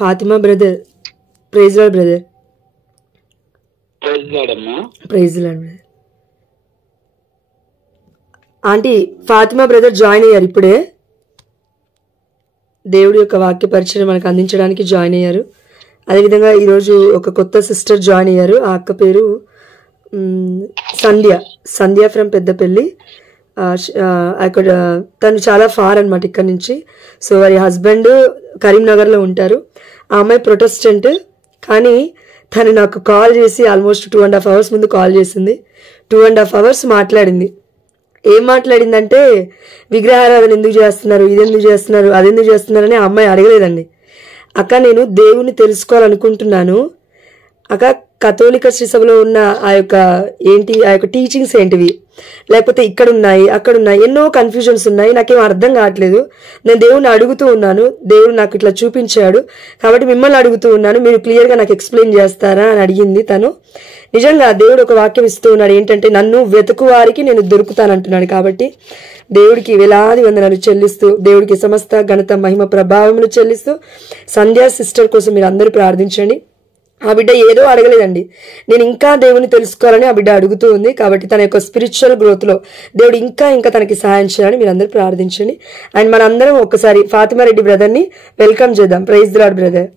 Fatima brother, praise lord brother. Praise lord brother. Aunty Fatima brother join అయ్యారు ఇప్పుడే, దేవుడి యొక్క వాక్య పరిచయం మనకు అందించడానికి జాయిన్ అయ్యారు. అదేవిధంగా ఈరోజు ఒక కొత్త సిస్టర్ జాయిన్ అయ్యారు. ఆ అక్క పేరు సంధ్య ఫ్రమ్ పెద్దపల్లి. అక్కడ తను చాలా ఫార్ అనమాట ఇక్కడ నుంచి. సో వారి హస్బెండ్ కరీంనగర్లో ఉంటారు. ఆ అమ్మాయి ప్రొటెస్టెంట్, కానీ తను నాకు కాల్ చేసి ఆల్మోస్ట్ 2.5 hours ముందు కాల్ చేసింది. 2.5 hours మాట్లాడింది. ఏం మాట్లాడిందంటే, విగ్రహారాధన ఎందుకు చేస్తున్నారు, ఇది ఎందుకు చేస్తున్నారు, అది ఎందుకు చేస్తున్నారు అని ఆ అమ్మాయి అడగలేదండి. అక్క నేను దేవుని తెలుసుకోవాలనుకుంటున్నాను అక్క, కథోలిక శ్రీసభలో ఉన్న ఆ యొక్క టీచింగ్స్ ఏంటివి, లేకపోతే ఇక్కడ ఉన్నాయి అక్కడ ఉన్నాయి, ఎన్నో కన్ఫ్యూజన్స్ ఉన్నాయి, నాకేం అర్థం కావట్లేదు. నేను దేవుని అడుగుతూ ఉన్నాను, దేవుడు నాకు ఇట్లా చూపించాడు, కాబట్టి మిమ్మల్ని అడుగుతూ ఉన్నాను, మీరు క్లియర్గా నాకు ఎక్స్ప్లెయిన్ చేస్తారా అని అడిగింది తను. నిజంగా దేవుడు ఒక వాక్యం ఇస్తూ ఉన్నాడు, ఏంటంటే నన్ను వెతుకు వారికి నేను దొరుకుతానంటున్నాడు. కాబట్టి దేవుడికి వేలాది వందనాలు చెల్లిస్తూ, దేవుడికి సమస్త ఘనత మహిమ ప్రభావములు చెల్లిస్తూ, సంధ్యా సిస్టర్ కోసం మీరు అందరూ ప్రార్థించండి. ఆ బిడ్డ ఏదో అడగలేదండి, నేను ఇంకా దేవుని తెలుసుకోవాలని ఆ బిడ్డ అడుగుతూ ఉంది. కాబట్టి తన యొక్క స్పిరిచువల్ గ్రోత్లో దేవుడు ఇంకా ఇంకా తనకి సహాయం చేయాలని మీరు అందరూ ప్రార్థించండి. అండ్ మనందరం ఒక్కసారి ఫాతిమా రెడ్డి బ్రదర్ని వెల్కమ్ చేద్దాం. Praise the lord brother.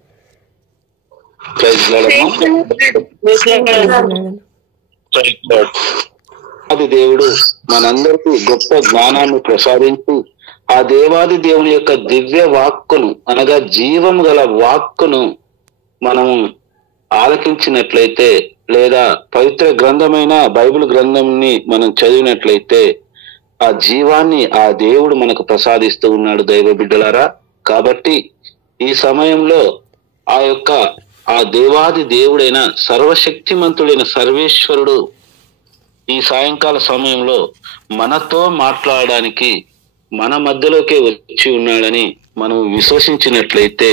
అది దేవుడు మనందరికీ గొప్ప జ్ఞానాన్ని ప్రసాదించి ఆ దేవాది దేవుని యొక్క దివ్య వాక్కును అనగా జీవము గల వాక్కును మనము ఆలకించినట్లయితే, లేదా పవిత్ర గ్రంథమైన బైబిల్ గ్రంథంని మనం చదివినట్లయితే ఆ జీవాన్ని ఆ దేవుడు మనకు ప్రసాదిస్తూ ఉన్నాడు దైవ బిడ్డలారా. కాబట్టి ఈ సమయంలో ఆ దేవాది దేవుడైన సర్వశక్తిమంతుడైన సర్వేశ్వరుడు ఈ సాయంకాల సమయంలో మనతో మాట్లాడడానికి మన మధ్యలోకే వచ్చి ఉన్నాడని మనం విశ్వసించినట్లయితే,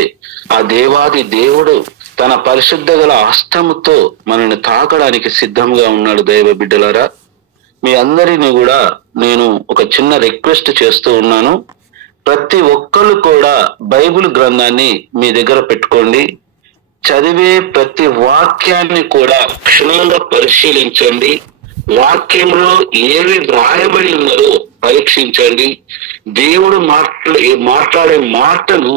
ఆ దేవాది దేవుడు తన పరిశుద్ధ గల హస్తముతో మనల్ని తాకడానికి సిద్ధంగా ఉన్నాడు దైవ బిడ్డలారా. మీ అందరినీ కూడా నేను ఒక చిన్న రిక్వెస్ట్ చేస్తూ ఉన్నాను. ప్రతి ఒక్కరు కూడా బైబిల్ గ్రంథాన్ని మీ దగ్గర పెట్టుకోండి. చదివే ప్రతి వాక్యాన్ని కూడా క్షుణ్ణంగా పరిశీలించండి. వాక్యంలో ఏవి వ్రాయబడి ఉన్నదో పరీక్షించండి. దేవుడు మాట్లాడే మాటను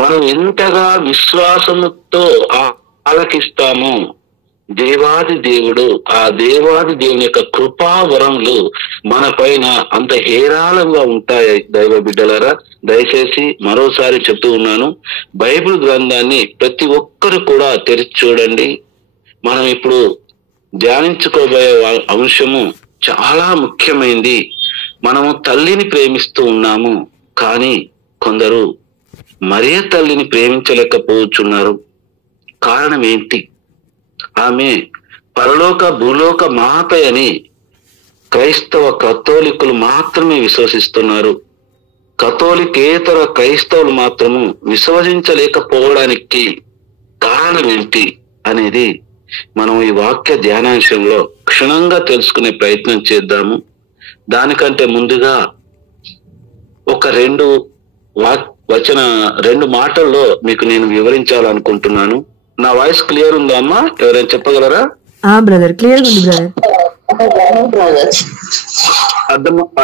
మనం ఎంతగా విశ్వాసముతో ఆలకిస్తామో, దేవాది దేవుడు ఆ దేవాది దేవుని యొక్క కృపావరములు మన పైన అంత హేరాళంగా ఉంటాయి దైవ బిడ్డలారా. దయచేసి మరోసారి చెప్తూ ఉన్నాను, బైబిల్ గ్రంథాన్ని ప్రతి ఒక్కరు కూడా తెరిచి చూడండి. మనం ఇప్పుడు ధ్యానించుకోబోయే అంశము చాలా ముఖ్యమైనది. మనము తల్లిని ప్రేమిస్తూ ఉన్నాము, కానీ కొందరు మరియ తల్లిని ప్రేమించలేకపోతున్నారు. కారణం ఏంటి? ఆమె పరలోక భూలోక మాత అని క్రైస్తవ కథోలికులు మాత్రమే విశ్వసిస్తున్నారు. కథోలికేతర క్రైస్తవులు మాత్రము విశ్వసించలేకపోవడానికి కారణం ఏంటి అనేది మనం ఈ వాక్య ధ్యానాంశంలో క్షుణ్ణంగా తెలుసుకునే ప్రయత్నం చేద్దాము. దానికంటే ముందుగా ఒక రెండు మాటల్లో మీకు నేను వివరించాలనుకుంటున్నాను. నా వాయిస్ క్లియర్ ఉందా అమ్మా? ఎవరైనా చెప్పగలరా? బ్రదర్ క్లియర్ ఉంది బ్రదర్.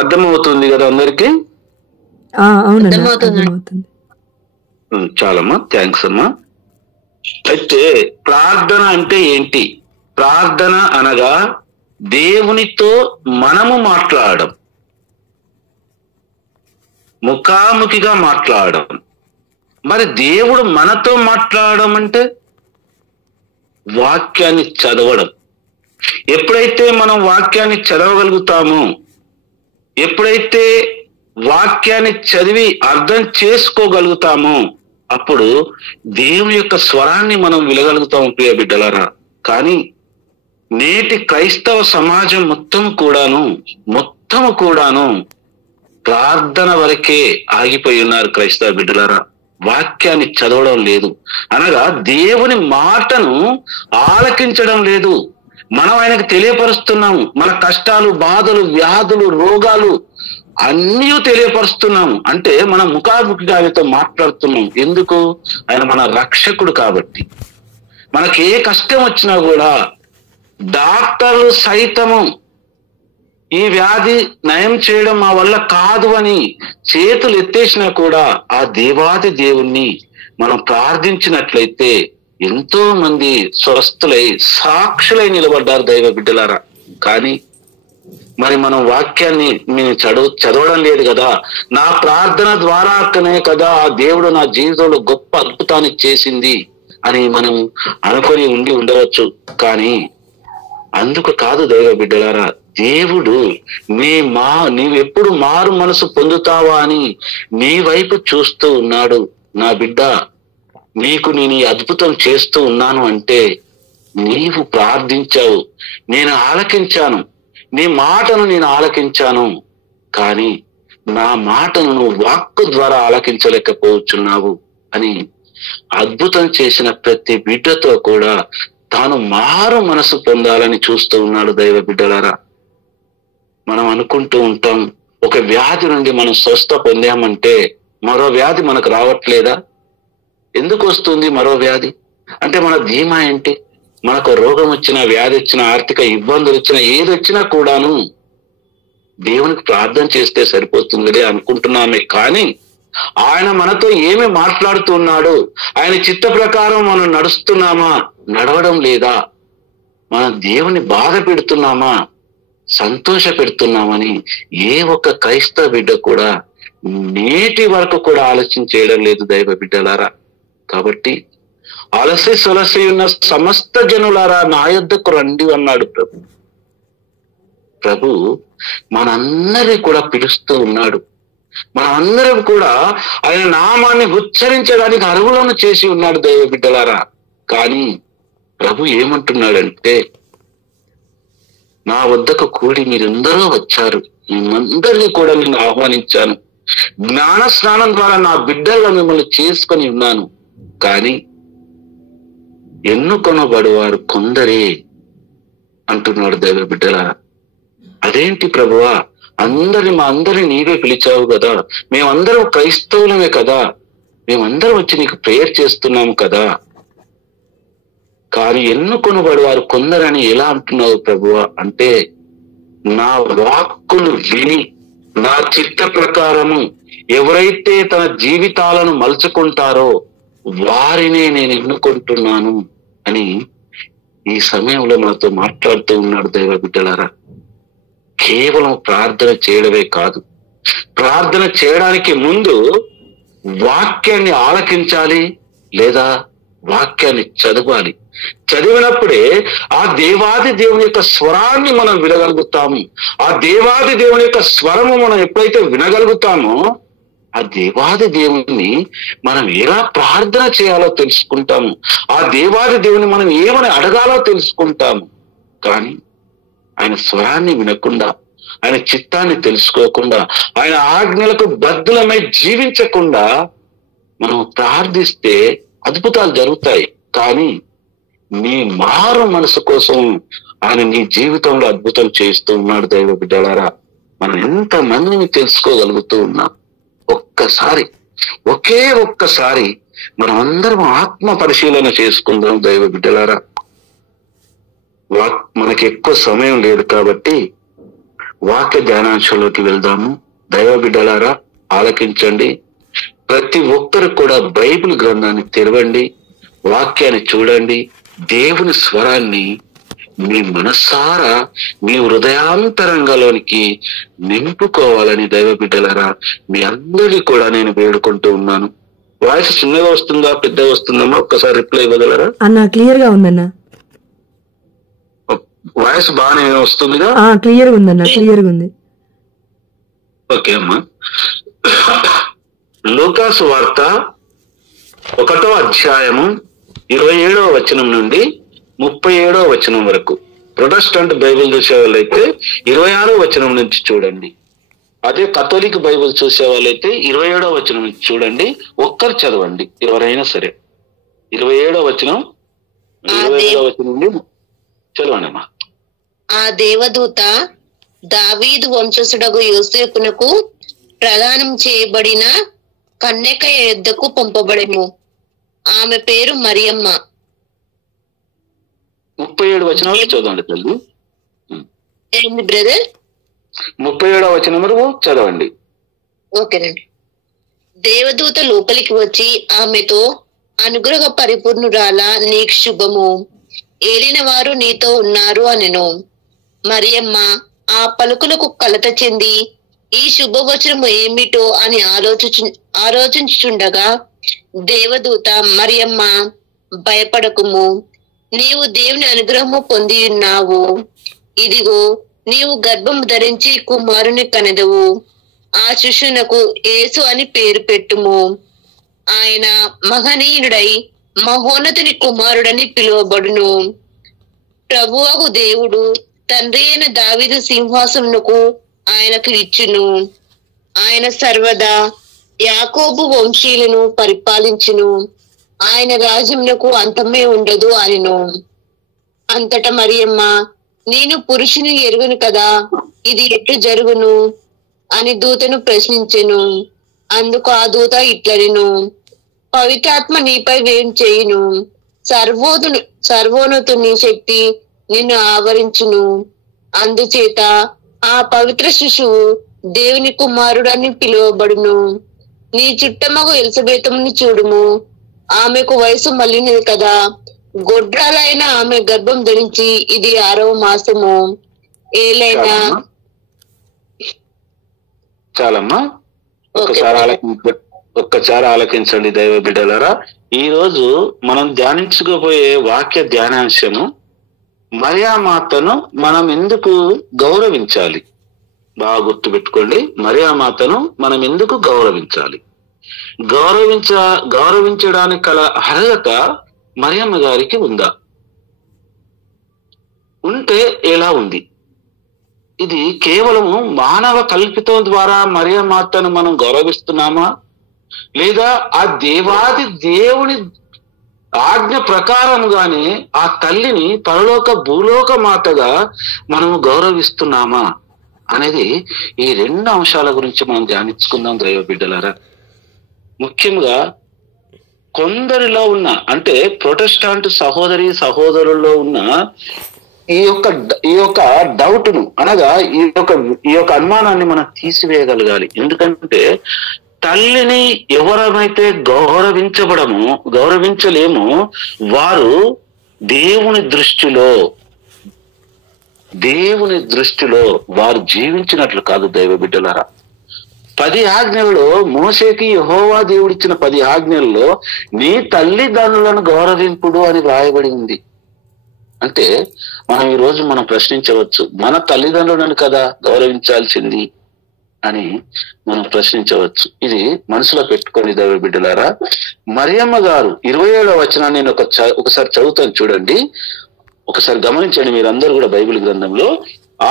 అర్థమవుతుంది కదా అందరికి? చాలమ్మా, థ్యాంక్స్ అమ్మా. అయితే ప్రార్థన అంటే ఏంటి? ప్రార్థన అనగా దేవునితో మనము మాట్లాడడం, ముఖాముఖిగా మాట్లాడడం. మరి దేవుడు మనతో మాట్లాడడం అంటే వాక్యాన్ని చదవడం. ఎప్పుడైతే మనం వాక్యాన్ని చదవగలుగుతామో, ఎప్పుడైతే వాక్యాన్ని చదివి అర్థం చేసుకోగలుగుతామో, అప్పుడు దేవుని యొక్క స్వరాన్ని మనం వినగలుగుతాం ప్రియ బిడ్డలారా. కానీ నేటి క్రైస్తవ సమాజం మొత్తము కూడాను ప్రార్థన వరకే ఆగిపోయి ఉన్నారు క్రైస్తవ బిడ్డలారా. వాక్యాన్ని చదవడం లేదు, అనగా దేవుని మాటను ఆలకించడం లేదు. మనం ఆయనకు తెలియపరుస్తున్నాము మన కష్టాలు, బాధలు, వ్యాధులు, రోగాలు, అన్నీ తెలియపరుస్తున్నాము. అంటే మనం ముఖాముఖిగా ఆయనతో మాట్లాడుతున్నాం. ఎందుకు? ఆయన మన రక్షకుడు కాబట్టి. మనకి ఏ కష్టం వచ్చినా కూడా డాక్టర్లు సైతము ఈ వ్యాధి నయం చేయడం మా వల్ల కాదు అని చేతులు ఎత్తేసినా కూడా ఆ దేవాది దేవుణ్ణి మనం ప్రార్థించినట్లయితే ఎంతో మంది స్వస్థులై సాక్షులై నిలబడ్డారు దైవ బిడ్డలారా. కానీ మరి మనం వాక్యాన్ని మేము చదవడం లేదు కదా. నా ప్రార్థన ద్వారానే కదా ఆ దేవుడు నా జీవితంలో గొప్ప అద్భుతాన్ని చేసింది అని మనం అనుకొని ఉండవచ్చు. కానీ అందుకు కాదు దైవ బిడ్డలారా, దేవుడు నీవెప్పుడు మారు మనసు పొందుతావా అని నీ వైపు చూస్తూ ఉన్నాడు. నా బిడ్డ, నీకు నేను ఈ అద్భుతం చేస్తూ ఉన్నాను అంటే నీవు ప్రార్థించావు, నేను ఆలకించాను, నీ మాటను నేను ఆలకించాను. కానీ నా మాటను నువ్వు వాక్కు ద్వారా ఆలకించలేకపోతున్నావు అని అద్భుతం చేసిన ప్రతి బిడ్డతో కూడా తాను మారు మనసు పొందాలని చూస్తూ ఉన్నాడు దైవ బిడ్డలారా. మనం అనుకుంటూ ఉంటాం, ఒక వ్యాధి నుండి మనం స్వస్థ పొందామంటే మరో వ్యాధి మనకు రావట్లేదా? ఎందుకు వస్తుంది మరో వ్యాధి? అంటే మన ధీమా ఏంటి? మనకు రోగం వచ్చినా, వ్యాధి వచ్చినా, ఆర్థిక ఇబ్బందులు వచ్చినా, ఏది వచ్చినా కూడాను దేవునికి ప్రార్థన చేస్తే సరిపోతుంది అనుకుంటున్నామే. కానీ ఆయన మనతో ఏమి మాట్లాడుతున్నాడు, ఆయన చిత్త ప్రకారం మనం నడుస్తున్నామా, నడవడం లేదా, మన దేవుని బాధ పెడుతున్నామా, సంతోష పెడుతున్నామని ఏ ఒక్క క్రైస్తవ బిడ్డ కూడా నేటి వరకు కూడా ఆలోచన చేయడం లేదు దైవ బిడ్డలారా. కాబట్టి అలసి సొలసి ఉన్న సమస్త జనులారా నా యొద్దకు రండి అన్నాడు ప్రభు. ప్రభు మనందరినీ కూడా పిలుస్తూ ఉన్నాడు. మనందరం కూడా ఆయన నామాన్ని ఉచ్చరించడానికి అర్హులను చేసి ఉన్నాడు దైవ బిడ్డలారా. కానీ ప్రభు ఏమంటున్నాడంటే, నా వద్దకు కూడి మీరందరూ వచ్చారు, మిమ్మందరినీ కూడా నేను ఆహ్వానించాను, జ్ఞాన స్నానం ద్వారా నా బిడ్డలుగా మిమ్మల్ని చేసుకొని ఉన్నాను. కానీ ఎన్నుకొనబడువారు కొందరే అంటున్నాడు దైవ బిడ్డలారా. అదేంటి ప్రభువా, మా అందరిని నీవే పిలిచావు కదా, మేమందరం క్రైస్తవులమే కదా, మేమందరం వచ్చి నీకు ప్రేయర్ చేస్తున్నాము కదా, కానీ ఎన్నుకొనబడువారు కొందరని ఎలా అంటున్నావు ప్రభువా అంటే, నా వాక్కులు విని నా చిత్త ప్రకారము ఎవరైతే తన జీవితాలను మలుచుకుంటారో వారినే నేను ఎన్నుకుంటున్నాను అని ఈ సమయంలో మనతో మాట్లాడుతూ ఉన్నాడు దైవ బిడ్డలారా. కేవలం ప్రార్థన చేయడమే కాదు, ప్రార్థన చేయడానికి ముందు వాక్యాన్ని ఆలకించాలి, లేదా వాక్యాన్ని చదవాలి. చదివినప్పుడే ఆ దేవాది దేవుని యొక్క స్వరాన్ని మనం వినగలుగుతాము. ఆ దేవాది దేవుని యొక్క స్వరము మనం ఎప్పుడైతే వినగలుగుతామో ఆ దేవాది దేవుని మనం ఎలా ప్రార్థన చేయాలో తెలుసుకుంటాము. ఆ దేవాది దేవుని మనం ఏమని అడగాలో తెలుసుకుంటాము. కానీ ఆయన స్వరాన్ని వినకుండా, ఆయన చిత్తాన్ని తెలుసుకోకుండా, ఆయన ఆజ్ఞలకు బద్ధులమై జీవించకుండా మనం ప్రార్థిస్తే అద్భుతాలు జరుగుతాయి. కానీ నీ మారు మనసు కోసం ఆయన నీ జీవితంలో అద్భుతం చేస్తూ ఉన్నాడు దైవ బిడ్డలారా. మనం ఎంత మందిని తెలుసుకోగలుగుతూ ఉన్నాం. ఒకే ఒక్కసారి మనం అందరం ఆత్మ పరిశీలన చేసుకుందాం దైవ బిడ్డలారా. మనకి ఎక్కువ సమయం లేదు కాబట్టి వాక్య ధ్యానాంశంలోకి వెళ్దాము. దైవ బిడ్డలారా ఆలకించండి. ప్రతి ఒక్కరు కూడా బైబిల్ గ్రంథాన్ని తెరవండి, వాక్యాన్ని చూడండి, దేవుని స్వరాన్ని మీ మనస్సారా మీ హృదయాంతరంగంలోనికి నింపుకోవాలని దైవ బిడ్డలారా మీ అందరినీ కూడా నేను వేడుకుంటూ ఉన్నాను. వాయిస్ చిన్నగా వస్తుందా, పెద్దగా వస్తుందమ్మా? ఒక్కసారి రిప్లై ఇవ్వగలరా? అన్న క్లియర్ గా ఉందన్నా. వాయిస్ బాగానే వస్తుందిగా? క్లియర్ గా ఉందన్న, క్లియర్ గా ఉంది. ఓకే అమ్మా. లూకాసు వార్త 1వ అధ్యాయము 27వ వచనం నుండి 37వ వచనం వరకు. ప్రొటెస్టెంట్ బైబిల్ చూసే వాళ్ళైతే 26వ వచనం నుంచి చూడండి. అదే కథోలిక్ బైబిల్ చూసే వాళ్ళైతే 27వ వచనం నుంచి చూడండి. ఒక్కరు చదవండి ఎవరైనా సరే. 27వ వచనం 27వ వచనం నుండి చదవండి అమ్మా. ఆ దేవదూత దావీదు వంశస్థుడగు యోసేపునకు ప్రదానం చేయబడిన కన్యక యొద్దకు పంపబడెను. ఆమె పేరు మరియమ్మ. 37 వచనాలు చదవండి తల్లి. ఏంది బ్రదర్? 37వ వచనం చదవండి. ఓకేనండి. దేవదూత లోపలికి వచ్చి ఆమెతో, అనుగ్రహ పరిపూర్ణురాలా, నీకు శుభము, ఏలిన వారు నీతో ఉన్నారు అనెను. మరియమ్మ ఆ పలుకులకు కలత చెంది ఈ శుభవచనము ఏమిటో అని ఆలోచించుచుండగా దేవదూత, మరియమ్మ భయపడకుము, నీవు దేవుని అనుగ్రహము పొంది ఉన్నావు. ఇదిగో నీవు గర్భం ధరించి కుమారుని కనెదవు. ఆ శిశువునకు యేసు అని పేరు పెట్టుము. ఆయన మహనీయుడై మహోన్నతుని కుమారుడని పిలువబడును. ప్రభువగు దేవుడు తండ్రి అయిన దావీదు సింహాసనమునకు ఆయనకు ఇచ్చును. ఆయన సర్వదా యాకోబు వంశీయులను పరిపాలించును. ఆయన రాజ్యమునకు అంతమే ఉండదు అనెను. అంతటా మరియమ్మ, నేను పురుషుని ఎరుగను కదా, ఇది ఎట్లు జరుగును అని దూతను ప్రశ్నించెను. అందుకు ఆ దూత ఇట్లనెను, పవిత్రాత్మ నీపై వేం చేయును, సర్వోన్నతుని శక్తి నిన్ను ఆవరించును. అందుచేత ఆ పవిత్ర శిశువు దేవుని కుమారుడని పిలువబడును. నీ చుట్టమగు ఎలిజబెతుని చూడుము, ఆమెకు వయసు మళ్ళినది కదా, గొడ్రాలైన ఆమె గర్భం ధరించి ఇది 6వ మాసము. ఏలైనా చాలమ్మా, ఒక్కసారి ఆలకించండి దైవ బిడ్డలారా. ఈ రోజు మనం ధ్యానించుకోబోయే వాక్య ధ్యానాంశము, మరియామాతను మనం ఎందుకు గౌరవించాలి. బాగా గుర్తు పెట్టుకోండి, మరియామాతను మనం ఎందుకు గౌరవించాలి. గౌరవించడానికి గల అర్హత మరియమ్మ గారికి ఉందా? ఉంటే ఎలా ఉంది? ఇది కేవలము మానవ కల్పితం ద్వారా మరియమాతను మనం గౌరవిస్తున్నామా, లేదా ఆ దేవుని ఆజ్ఞ ప్రకారంగానే ఆ తల్లిని పరలోక భూలోక మాతగా మనము గౌరవిస్తున్నామా అనేది ఈ 2 అంశాల గురించి మనం ధ్యానించుకుందాం దైవ బిడ్డలారా. ముఖ్యంగా కొందరిలో ఉన్న, అంటే ప్రొటెస్టాంట్ సహోదరుల్లో ఉన్న ఈ యొక్క డౌట్ను, అనగా ఈ యొక్క అనుమానాన్ని మనం తీసివేయగలగాలి. ఎందుకంటే తల్లిని ఎవరైతే గౌరవించలేమో వారు దేవుని దృష్టిలో వారు జీవించినట్లు కాదు దైవ బిడ్డలారా. 10 ఆజ్ఞలలో మోషేకి యెహోవా దేవుడిచ్చిన 10 ఆజ్ఞల్లో నీ తల్లిదండ్రులను గౌరవింపుడు అని వ్రాయబడి ఉంది. అంటే మనం ఈ రోజు ప్రశ్నించవచ్చు, మన తల్లిదండ్రులను కదా గౌరవించాల్సింది అని మనం ప్రశ్నించవచ్చు. ఇది మనసులో పెట్టుకొని దైవ బిడ్డలారా. మరియమ్మ గారు 27వ వచనాన్ని నేను ఒకసారి చదువుతాను, చూడండి, ఒకసారి గమనించండి మీరందరూ కూడా బైబిల్ గ్రంథంలో.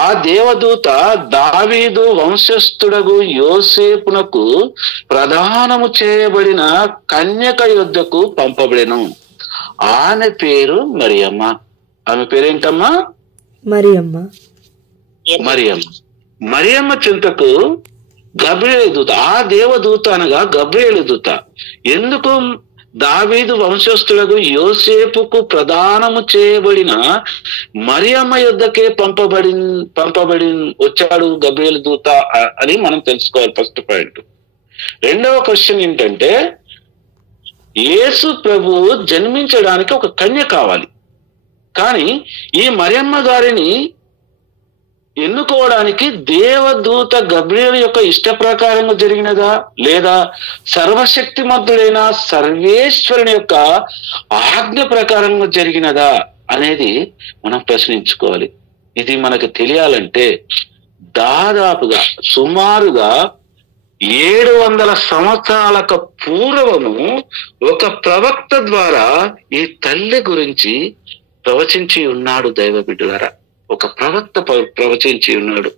ఆ దేవదూత దావీదు వంశస్థుడగు యోసేపునకు ప్రదానము చేయబడిన కన్యక యొద్దకు పంపబడెను. ఆమె పేరు మరియమ్మ. ఆమె పేరేంటమ్మా? మరియమ్మ. మరియమ్మ చింతకు గబ్రియేలు దూత, ఆ దేవదూత అనగా గబ్రియేలు దూత, ఎందుకు దావీదు వంశస్థులకు యోసేపుకు ప్రదానము చేయబడిన మరియమ్మ యొద్దకే పంపబడి వచ్చాడు గబ్రియేలు దూత అని మనం తెలుసుకోవాలి. First point. రెండవ క్వశ్చన్ ఏంటంటే, యేసు ప్రభువు జన్మించడానికి ఒక కన్య కావాలి, కానీ ఈ మరియమ్మ గారిని ఎన్నుకోవడానికి దేవదూత గబ్రియేలు యొక్క ఇష్ట ప్రకారంగా జరిగినదా, లేదా సర్వశక్తిమంతుడైన సర్వేశ్వరుని యొక్క ఆజ్ఞ ప్రకారంగా జరిగినదా అనేది మనం ప్రశ్నించుకోవాలి. ఇది మనకు తెలియాలంటే దాదాపుగా సుమారుగా 700 సంవత్సరాలకు పూర్వము ఒక ప్రవక్త ద్వారా ఈ తల్లి గురించి ప్రవచించి ఉన్నాడు దైవ బిడ్డలారా. ఒక ప్రవక్త ప్రవచించి ఉన్నాడు.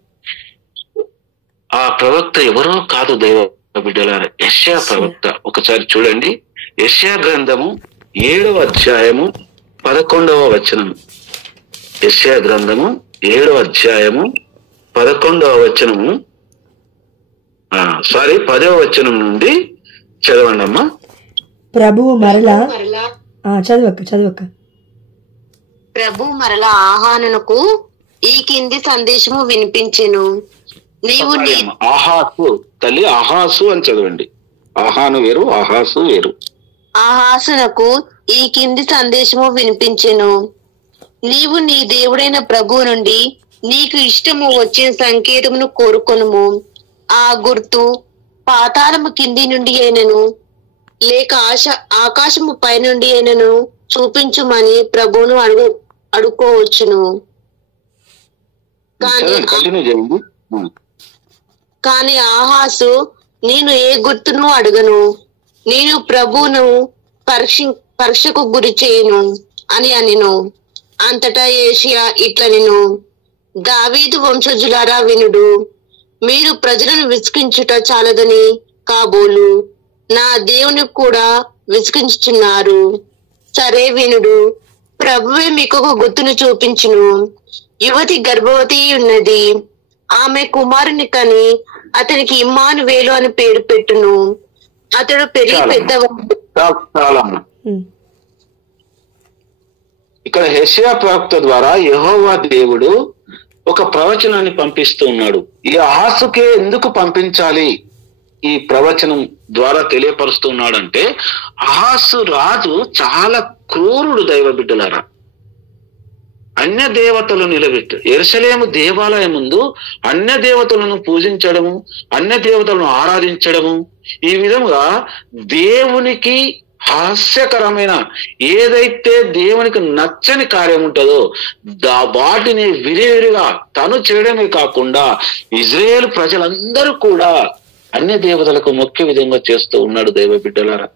ఆ ప్రవక్త ఎవరో కాదు దైవ బిడ్డలారా, యెషయా ప్రవక్త. ఒకసారి చూడండి, యెషయా గ్రంథము 7వ అధ్యాయము 11వ వచనం. యెషయా గ్రంథము 7వ అధ్యాయము 11వ వచనము 10వ వచనం నుండి చదవండి అమ్మా. ప్రభువు మరలా చదవక్క. ప్రభు మరలా ఆహానునకు ఈ కింది సందేశము వినిపించెను. నీవు ఆహాసు తల్లి, ఆహాసు అని చదవండి. ఆహాను వేరు, ఆహాసు వేరు. ఆహాసునకు ఈ కింది సందేశము వినిపించెను. నీవు నీ దేవుడైన ప్రభువు నుండి నీకు ఇష్టము వచ్చిన సంకేతమును కోరుకొనుము. ఆ గుర్తు పాతాళము కింది నుండి అయినను లేక ఆకాశము పై నుండి అయినను చూపించుమని ప్రభువును అడుకోవచ్చును. కానీ ఆహాసు, నేను ఏ గుర్తును అడగను, నేను ప్రభువును పరీక్షకు గురి చేయను అని అనెను. అంతటా యేషయా ఇట్లనెను, దావీదు వంశజులారా వినుడు, మీరు ప్రజలను విసిగించుట చాలదని కాబోలు నా దేవుని కూడా విసిగించుచున్నారు. సరే వినుడు, ప్రభువే మీకు ఒక గుర్తును చూపించును. యువతి గర్భవతి ఉన్నది, ఆమె కుమారుని కని అతనికి ఇమ్మానువేలు అని పేరు పెట్టును. అతడు పెరిగి పెద్దవాడు. ఇక్కడ యెషయా ప్రవక్త ద్వారా యెహోవా దేవుడు ఒక ప్రవచనాన్ని పంపిస్తూ ఉన్నాడు. ఈ ఆహాసుకే ఎందుకు పంపించాలి ఈ ప్రవచనం ద్వారా తెలియపరుస్తున్నాడంటే, ఆహాసు రాజు చాలా క్రూరుడు దైవ బిడ్డలారా. అన్య దేవతలు నిలబెట్టు యెరూషలేము దేవాలయం ముందు అన్య దేవతలను పూజించడము, అన్య దేవతలను ఆరాధించడము, ఈ విధంగా దేవునికి హాస్యకరమైన ఏదైతే దేవునికి నచ్చని కార్యం ఉంటుందో వాటిని విరివిరిగా తను చేయడమే కాకుండా ఇజ్రాయేల్ ప్రజలందరూ కూడా అన్య దేవతలకు ముఖ్య విధంగా చేస్తూ ఉన్నాడు దైవ బిడ్డలారా.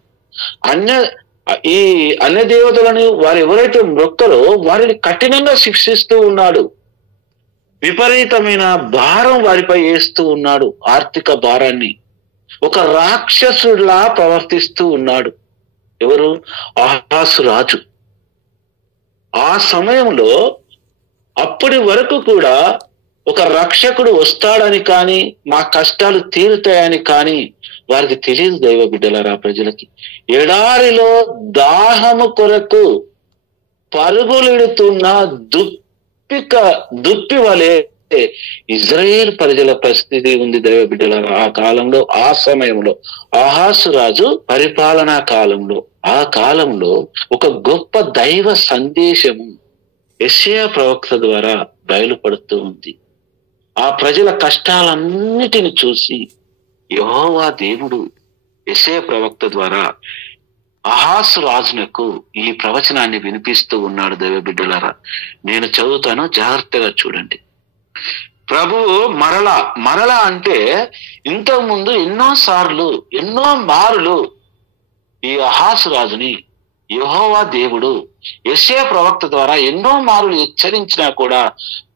ఈ అన్య దేవతలను వారు ఎవరైతే మొక్కరో వారిని కఠినంగా శిక్షిస్తూ ఉన్నాడు. విపరీతమైన భారం వారిపై వేస్తూ ఉన్నాడు, ఆర్థిక భారాన్ని. ఒక రాక్షసుడిలా ప్రవర్తిస్తూ ఉన్నాడు. ఎవరు? ఆహాసు రాజు. ఆ సమయంలో అప్పటి వరకు కూడా ఒక రక్షకుడు వస్తాడని కానీ మా కష్టాలు తీరుతాయని కానీ వారికి తెలియదు దైవ బిడ్డలారా. ప్రజలకి ఎడారిలో దాహము కొరకు పరుగులెడుతున్న దుప్పి వలె ఇజ్రాయేల్ ప్రజల పరిస్థితి ఉంది దైవ బిడ్డలారా. ఆ కాలంలో, ఆ సమయంలో, ఆహాసు రాజు పరిపాలనా కాలంలో, ఆ కాలంలో ఒక గొప్ప దైవ సందేశము యెషయా ప్రవక్త ద్వారా బయలుపడుతూ ఉంది. ఆ ప్రజల కష్టాలన్నిటిని చూసి యెహోవా దేవుడు యెషయా ప్రవక్త ద్వారా ఆహాసు రాజునకు ఈ ప్రవచనాన్ని వినిపిస్తూ ఉన్నాడు దైవ బిడ్డలారా. నేను చదువుతాను, జాగ్రత్తగా చూడండి. ప్రభువు మరలా అంటే ఇంతకు ముందు ఎన్నో మారులు ఈ ఆహాసు రాజుని యెహోవా దేవుడు యెషయా ప్రవక్త ద్వారా ఎన్నో మారులు హెచ్చరించినా కూడా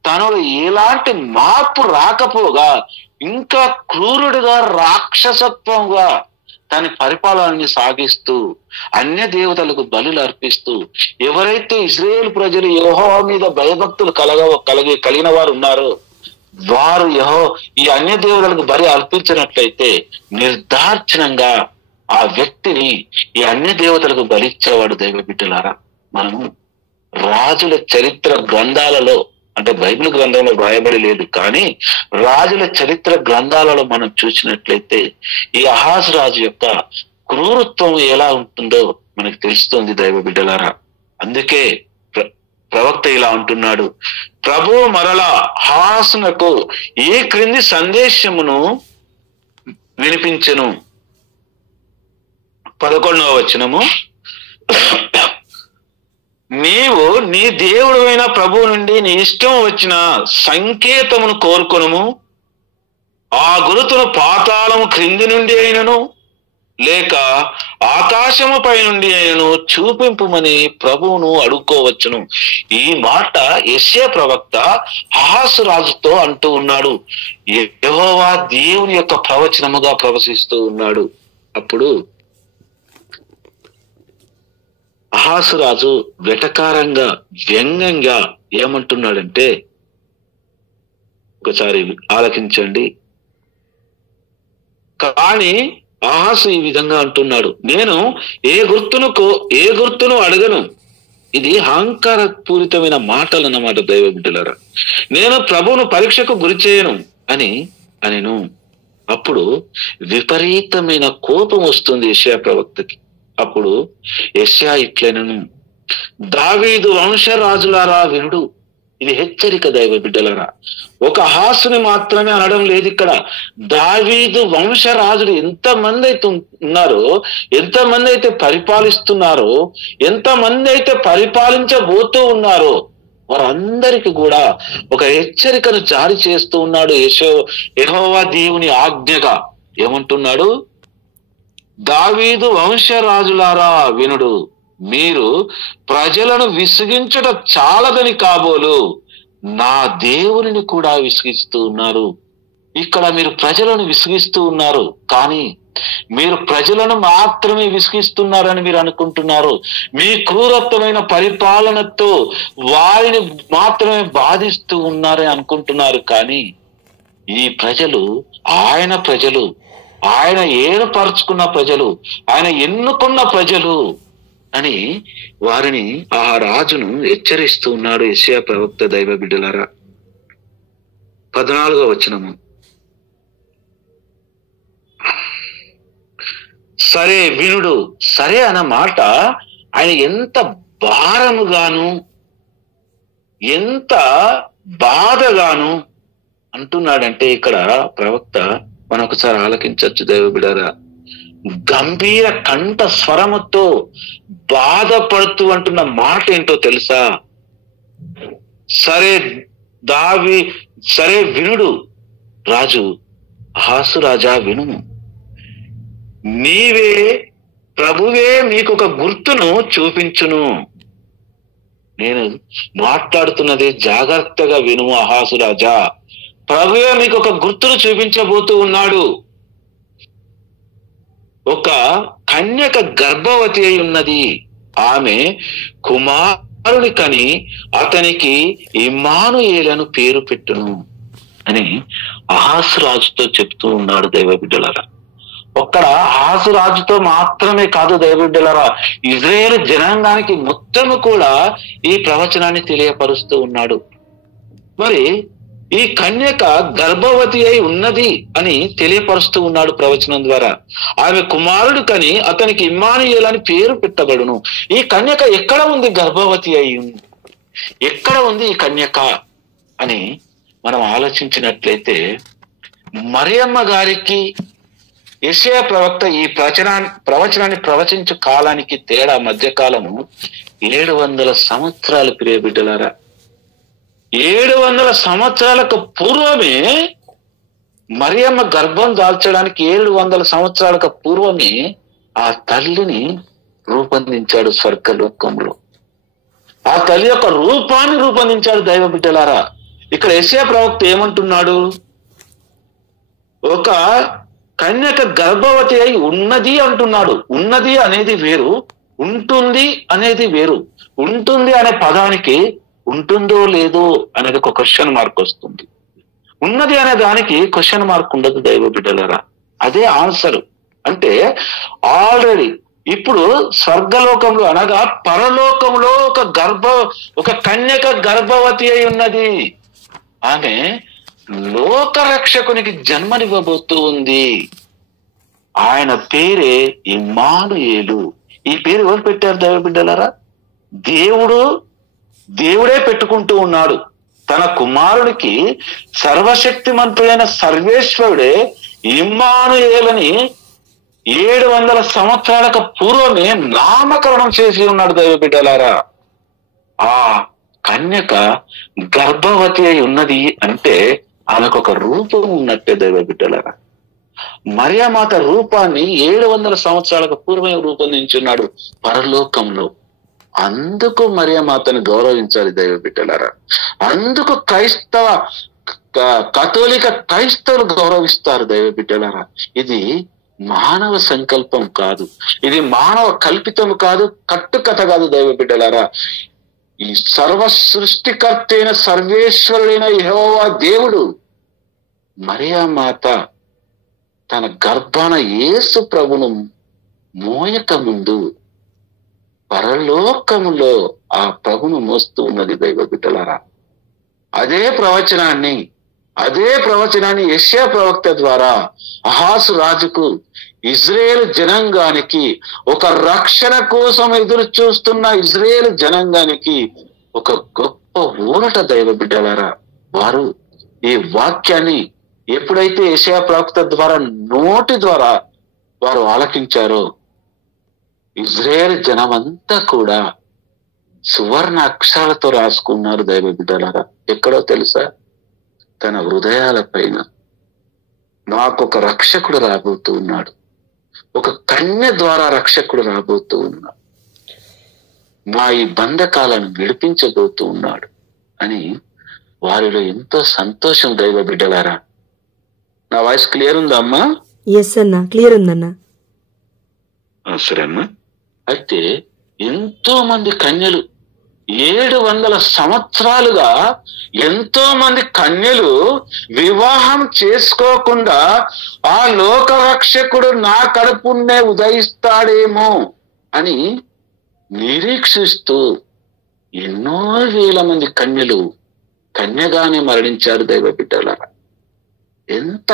తనలో ఎలాంటి మార్పు రాకపోగా ఇంకా క్రూరుడుగా, రాక్షసత్వంగా తన పరిపాలనని సాగిస్తూ అన్య దేవతలకు బలులు అర్పిస్తూ, ఎవరైతే ఇశ్రాయేలు ప్రజలు యెహోవా మీద భయభక్తులు కలిగిన వారు ఉన్నారో వారు ఈ అన్య దేవతలకు బలి అర్పించినట్లయితే నిర్దాక్షిణంగా ఆ వ్యక్తిని ఈ అన్య దేవతలకు బలిచ్చేవాడు దైవ బిడ్డలారా. మనము రాజుల చరిత్ర గ్రంథాలలో, అంటే బైబిల్ గ్రంథంలో రాయబడి లేదు కానీ రాజుల చరిత్ర గ్రంథాలలో మనం చూసినట్లయితే ఈ ఆహాజు రాజు యొక్క క్రూరత్వం ఎలా ఉంటుందో మనకు తెలుస్తుంది దైవ బిడ్డలారా. అందుకే ప్రవక్త ఇలా అంటున్నాడు, ప్రభువు మరలా ఆహాసునకు ఈ క్రింది సందేశమును వినిపించెను. 11వ వచనము, నీవు నీ దేవుడైన ప్రభువు నుండి నీ ఇష్టం వచ్చిన సంకేతమును కోరుకొనుము. ఆ గురుతును పాతాళము క్రింది నుండి అయినను లేక ఆకాశము పై నుండి అయినను చూపింపుమని ప్రభువును అడుక్కోవచ్చును. ఈ మాట యెషయా ప్రవక్త ఆహాసు రాజుతో అంటూ ఉన్నాడు. యెహోవా దేవుని యొక్క ప్రవచనముగా ప్రవశిస్తూ ఉన్నాడు. అప్పుడు ఆహాసు రాజు వెటకారంగా, వ్యంగ్యంగా ఏమంటున్నాడంటే, ఒకసారి ఆలకించండి. కానీ ఆహాసు ఈ విధంగా అంటున్నాడు, నేను ఏ గుర్తును అడగను. ఇది అహంకార పూరితమైన మాటలు అన్నమాట దైవ బిడ్డలారా. నేను ప్రభువును పరీక్షకు గురి చేయను అనిను. అప్పుడు విపరీతమైన కోపం వస్తుంది యెషయా ప్రవక్తకి. అప్పుడు యెషయా ఇట్లనెను, దావీదు వంశరాజులారా వినుడు. ఇది హెచ్చరిక దైవ బిడ్డలారా. ఒక ఆహాసుని మాత్రమే అనడం లేదు ఇక్కడ. దావీదు వంశరాజులు ఎంతమంది అయితే ఉన్నారో, ఎంతమంది అయితే పరిపాలిస్తున్నారో, ఎంతమంది అయితే పరిపాలించబోతూ ఉన్నారో వారందరికి కూడా ఒక హెచ్చరికను జారీ చేస్తూ ఉన్నాడు యెహోవా దేవుని ఆజ్ఞగా. ఏమంటున్నాడు? దావీదు వంశరాజులారా వినుడు, మీరు ప్రజలను విసిగించట చాలదని కాబోలు నా దేవునిని కూడా విసిగిస్తూ ఉన్నారు. ఇక్కడ మీరు ప్రజలను విసిగిస్తూ ఉన్నారు, కానీ మీరు ప్రజలను మాత్రమే విసిగిస్తున్నారని మీరు అనుకుంటున్నారు. మీ క్రూరత్వమైన పరిపాలనతో వారిని మాత్రమే బాధిస్తూ ఉన్నారని అనుకుంటున్నారు. కానీ ఈ ప్రజలు ఆయన ఏర్పరచుకున్న ప్రజలు, ఆయన ఎన్నుకున్న ప్రజలు అని వారిని ఆ రాజును హెచ్చరిస్తూ ఉన్నాడు యెషయా ప్రవక్త. దైవ బిడ్డలారా, 14వ వచనము, సరే వినుడు. సరే అన్న మాట ఆయన ఎంత భారముగాను ఎంత బాధగాను అంటున్నాడంటే ఇక్కడ ప్రవక్త మనం ఒకసారి ఆలకించవచ్చు దైవ బిడ్డలారా. గంభీర కంఠ స్వరముతో బాధపడుతూ అంటున్న మాట ఏంటో తెలుసా? సరే వినుడు రాజు, ఆహాసు రాజా వినుము. ప్రభువే మీకు ఒక గుర్తును చూపించును. నేను మాట్లాడుతున్నది జాగ్రత్తగా వినుము ఆహాసు రాజా. ప్రభువే మీకు ఒక గుర్తును చూపించబోతూ ఉన్నాడు. ఒక కన్యక గర్భవతి అయి ఉన్నది. ఆమె కుమారుని కని అతనికి ఇమ్మానుయేలను పేరు పెట్టును అని అహాసు రాజుతో చెప్తూ ఉన్నాడు దైవ బిడ్డలారా. ఒక్కడ అహాసు రాజుతో మాత్రమే కాదు దైవ బిడ్డలారా, ఇజ్రాయేలు జనాంగానికి మొత్తము కూడా ఈ ప్రవచనాన్ని తెలియపరుస్తూ ఉన్నాడు. మరి ఈ కన్యక గర్భవతి అయి ఉన్నది అని తెలియపరుస్తూ ఉన్నాడు ప్రవచనం ద్వారా. ఆమె కుమారుడు కని అతనికి ఇమ్మానుయేలు అని పేరు పెట్టబడును. ఈ కన్యక ఎక్కడ ఉంది? గర్భవతి అయి ఉంది. ఎక్కడ ఉంది ఈ కన్యక అని మనం ఆలోచించినట్లయితే, మరియమ్మ గారికి యెషయా ప్రవక్త ఈ ప్రవచనాన్ని ప్రవచించు కాలానికి తేడా మధ్యకాలము 700 సంవత్సరాలు. ప్రియ బిడ్డలారా, 700 సంవత్సరాలకు పూర్వమే మరియమ్మ గర్భం దాల్చడానికి 700 సంవత్సరాలకు పూర్వమే ఆ తల్లిని రూపొందించాడు స్వర్గలోకంలో. ఆ తల్లి యొక్క రూపాన్ని రూపొందించాడు దైవ బిడ్డలారా. ఇక్కడ యెషయా ప్రవక్త ఏమంటున్నాడు? ఒక కన్యక గర్భవతి అయి ఉన్నది అంటున్నాడు. ఉన్నది అనేది వేరు, ఉంటుంది అనేది వేరు. ఉంటుంది అనే పదానికి ఉంటుందో లేదో అనేది ఒక క్వశ్చన్ మార్క్ వస్తుంది. ఉన్నది అనే దానికి క్వశ్చన్ మార్క్ ఉండదు దైవ బిడ్డలారా. అదే ఆన్సర్. అంటే ఆల్రెడీ ఇప్పుడు స్వర్గలోకంలో అనగా పరలోకంలో ఒక కన్యక గర్భవతి అయి ఉన్నది. ఆమె లోకరక్షకునికి జన్మనివ్వబోతూ ఉంది. ఆయన పేరే ఇమ్మానుయేలు. ఈ పేరు ఎవరు పెట్టారు దైవ బిడ్డలారా? దేవుడే పెట్టుకుంటూ ఉన్నాడు. తన కుమారునికి సర్వశక్తిమంతుడైన సర్వేశ్వరుడే ఇమ్మానుయేలని 700 సంవత్సరాలకు పూర్వమే నామకరణం చేసి ఉన్నాడు దైవ బిడ్డలారా. ఆ కన్యక గర్భవతి అయి ఉన్నది అంటే ఆమెకు ఒక రూపం ఉన్నట్టే దైవ బిడ్డలారా. మరియమాత రూపాన్ని 700 సంవత్సరాలకు పూర్వమే రూపొందించున్నాడు పరలోకంలో. అందుకు మరియమాతను గౌరవించాలి దైవ బిడ్డలారా. అందుకు కథోలిక క్రైస్తవులు గౌరవిస్తారు దైవ బిడ్డలారా. ఇది మానవ సంకల్పం కాదు, ఇది మానవ కల్పితం కాదు, కట్టుకథ కాదు దైవ బిడ్డలారా. ఈ సర్వ సృష్టికర్త అయిన సర్వేశ్వరుడైన యెహోవా దేవుడు మరియా మాత తన గర్భాన యేసు ప్రభును మోయక ముందు పరలోకములో ఆ ప్రభును మోస్తూ ఉన్నది దైవ బిడ్డలారా. అదే ప్రవచనాన్ని యెషయా ప్రవక్త ద్వారా అహాసు రాజుకు, ఇజ్రాయేల్ జనాంగానికి, ఒక రక్షణ కోసం ఎదురు చూస్తున్న ఇజ్రాయేల్ జనాంగానికి ఒక గొప్ప ఊరట దైవ బిడ్డలారా. వారు ఈ వాక్యాన్ని ఎప్పుడైతే యెషయా ప్రవక్త ద్వారా నోటి ద్వారా వారు ఆలకించారో, ఇజ్రాయేల్ జనమంతా కూడా సువర్ణ అక్షరాలతో రాసుకున్నారు దైవ బిడ్డలారా. ఎక్కడో తెలుసా? తన హృదయాల పైన నాకొక రక్షకుడు రాబోతూ ఉన్నాడు, ఒక కన్య ద్వారా రక్షకుడు రాబోతూ ఉన్నాడు, మా ఈ బంధకాలను విడిపించబోతూ ఉన్నాడు అని వారిలో ఎంతో సంతోషం దైవ బిడ్డలారా. నా వాయిస్ క్లియర్ ఉందా అమ్మా? ఎస్ అన్నా, క్లియర్ ఉందన్నా. సరే అమ్మా. అయితే ఎంతో మంది కన్యలు, 700 సంవత్సరాలుగా ఎంతో మంది కన్యలు వివాహం చేసుకోకుండా ఆ లోక రక్షకుడు నా కడుపునే ఉదయిస్తాడేమో అని నిరీక్షిస్తూ ఎన్నో వేల మంది కన్యలు కన్యగానే మరణించారు దైవ బిడ్డలారా. ఎంత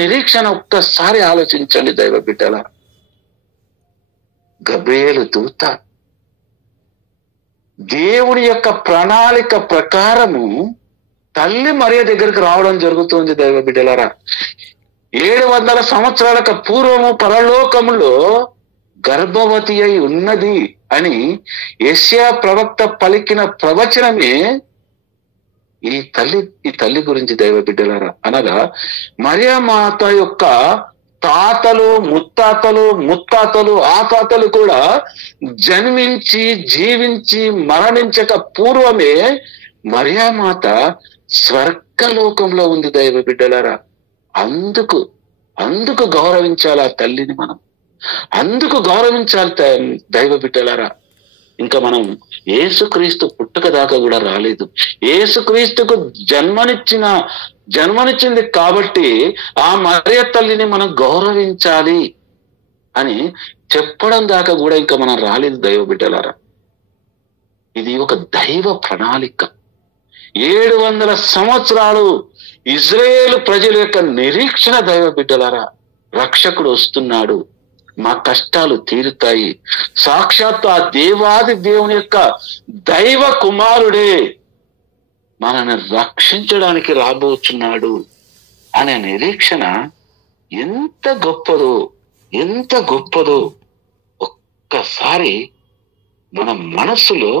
నిరీక్షణ ఒక్కసారి ఆలోచించండి దైవ బిడ్డలారా. గబ్రియేలు దూత దేవుడి యొక్క ప్రణాళిక ప్రకారము తల్లి మరియ దగ్గరికి రావడం జరుగుతుంది దైవ బిడ్డలారా. 700 సంవత్సరాలకు పూర్వము పరలోకములో గర్భవతి అయి ఉన్నది అని యెషయా ప్రవక్త పలికిన ప్రవచనమే ఈ తల్లి గురించి దైవ బిడ్డలారా. అనగా మరియా మాత యొక్క తాతలు, ముత్తాతలు ఆ తాతలు కూడా జన్మించి, జీవించి, మరణించక పూర్వమే మరియా మాత స్వర్గలోకంలో ఉంది దైవ బిడ్డలారా. అందుకు గౌరవించాలి ఆ తల్లిని మనం, అందుకు గౌరవించాలి దైవ బిడ్డలారా. ఇంకా మనం యేసుక్రీస్తు పుట్టుక దాకా కూడా రాలేదు. యేసుక్రీస్తుకు జన్మనిచ్చింది కాబట్టి ఆ మరియ తల్లిని మనం గౌరవించాలి అని చెప్పడం దాకా కూడా ఇంకా మనం రాలేదు దైవ బిడ్డలారా. ఇది ఒక దైవ ప్రణాళిక. 700 సంవత్సరాలు ఇజ్రాయేలు ప్రజల యొక్క నిరీక్షణ దైవ బిడ్డలారా. రక్షకుడు వస్తున్నాడు, మా కష్టాలు తీరుతాయి, సాక్షాత్ ఆ దేవాది దేవుని యొక్క దైవ కుమారుడే మనల్ని రక్షించడానికి రాబోతున్నాడు అనే నిరీక్షణ ఎంత గొప్పదో ఒక్కసారి మన మనస్సులో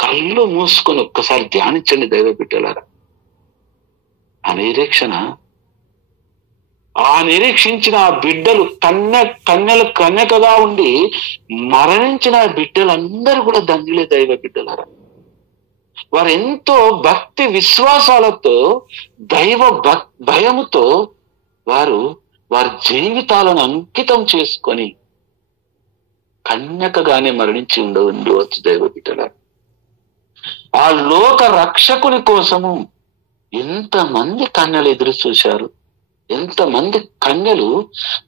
కళ్ళు మూసుకొని ఒక్కసారి ధ్యానించండి దైవ బిడ్డలారా. ఆ నిరీక్షించిన ఆ బిడ్డలు కన్యకగా ఉండి మరణించిన బిడ్డలందరూ కూడా ధన్యులే దైవ బిడ్డలారా. వారు ఎంతో భక్తి విశ్వాసాలతో, దైవ భయముతో వారి జీవితాలను అంకితం చేసుకొని కన్యకగానే మరణించి ఉండవచ్చు దైవ బిడ్డలారా. ఆ లోక రక్షకుని కోసము ఎంతమంది కన్యలు ఎదురు చూశారు, ఎంతమంది కన్యలు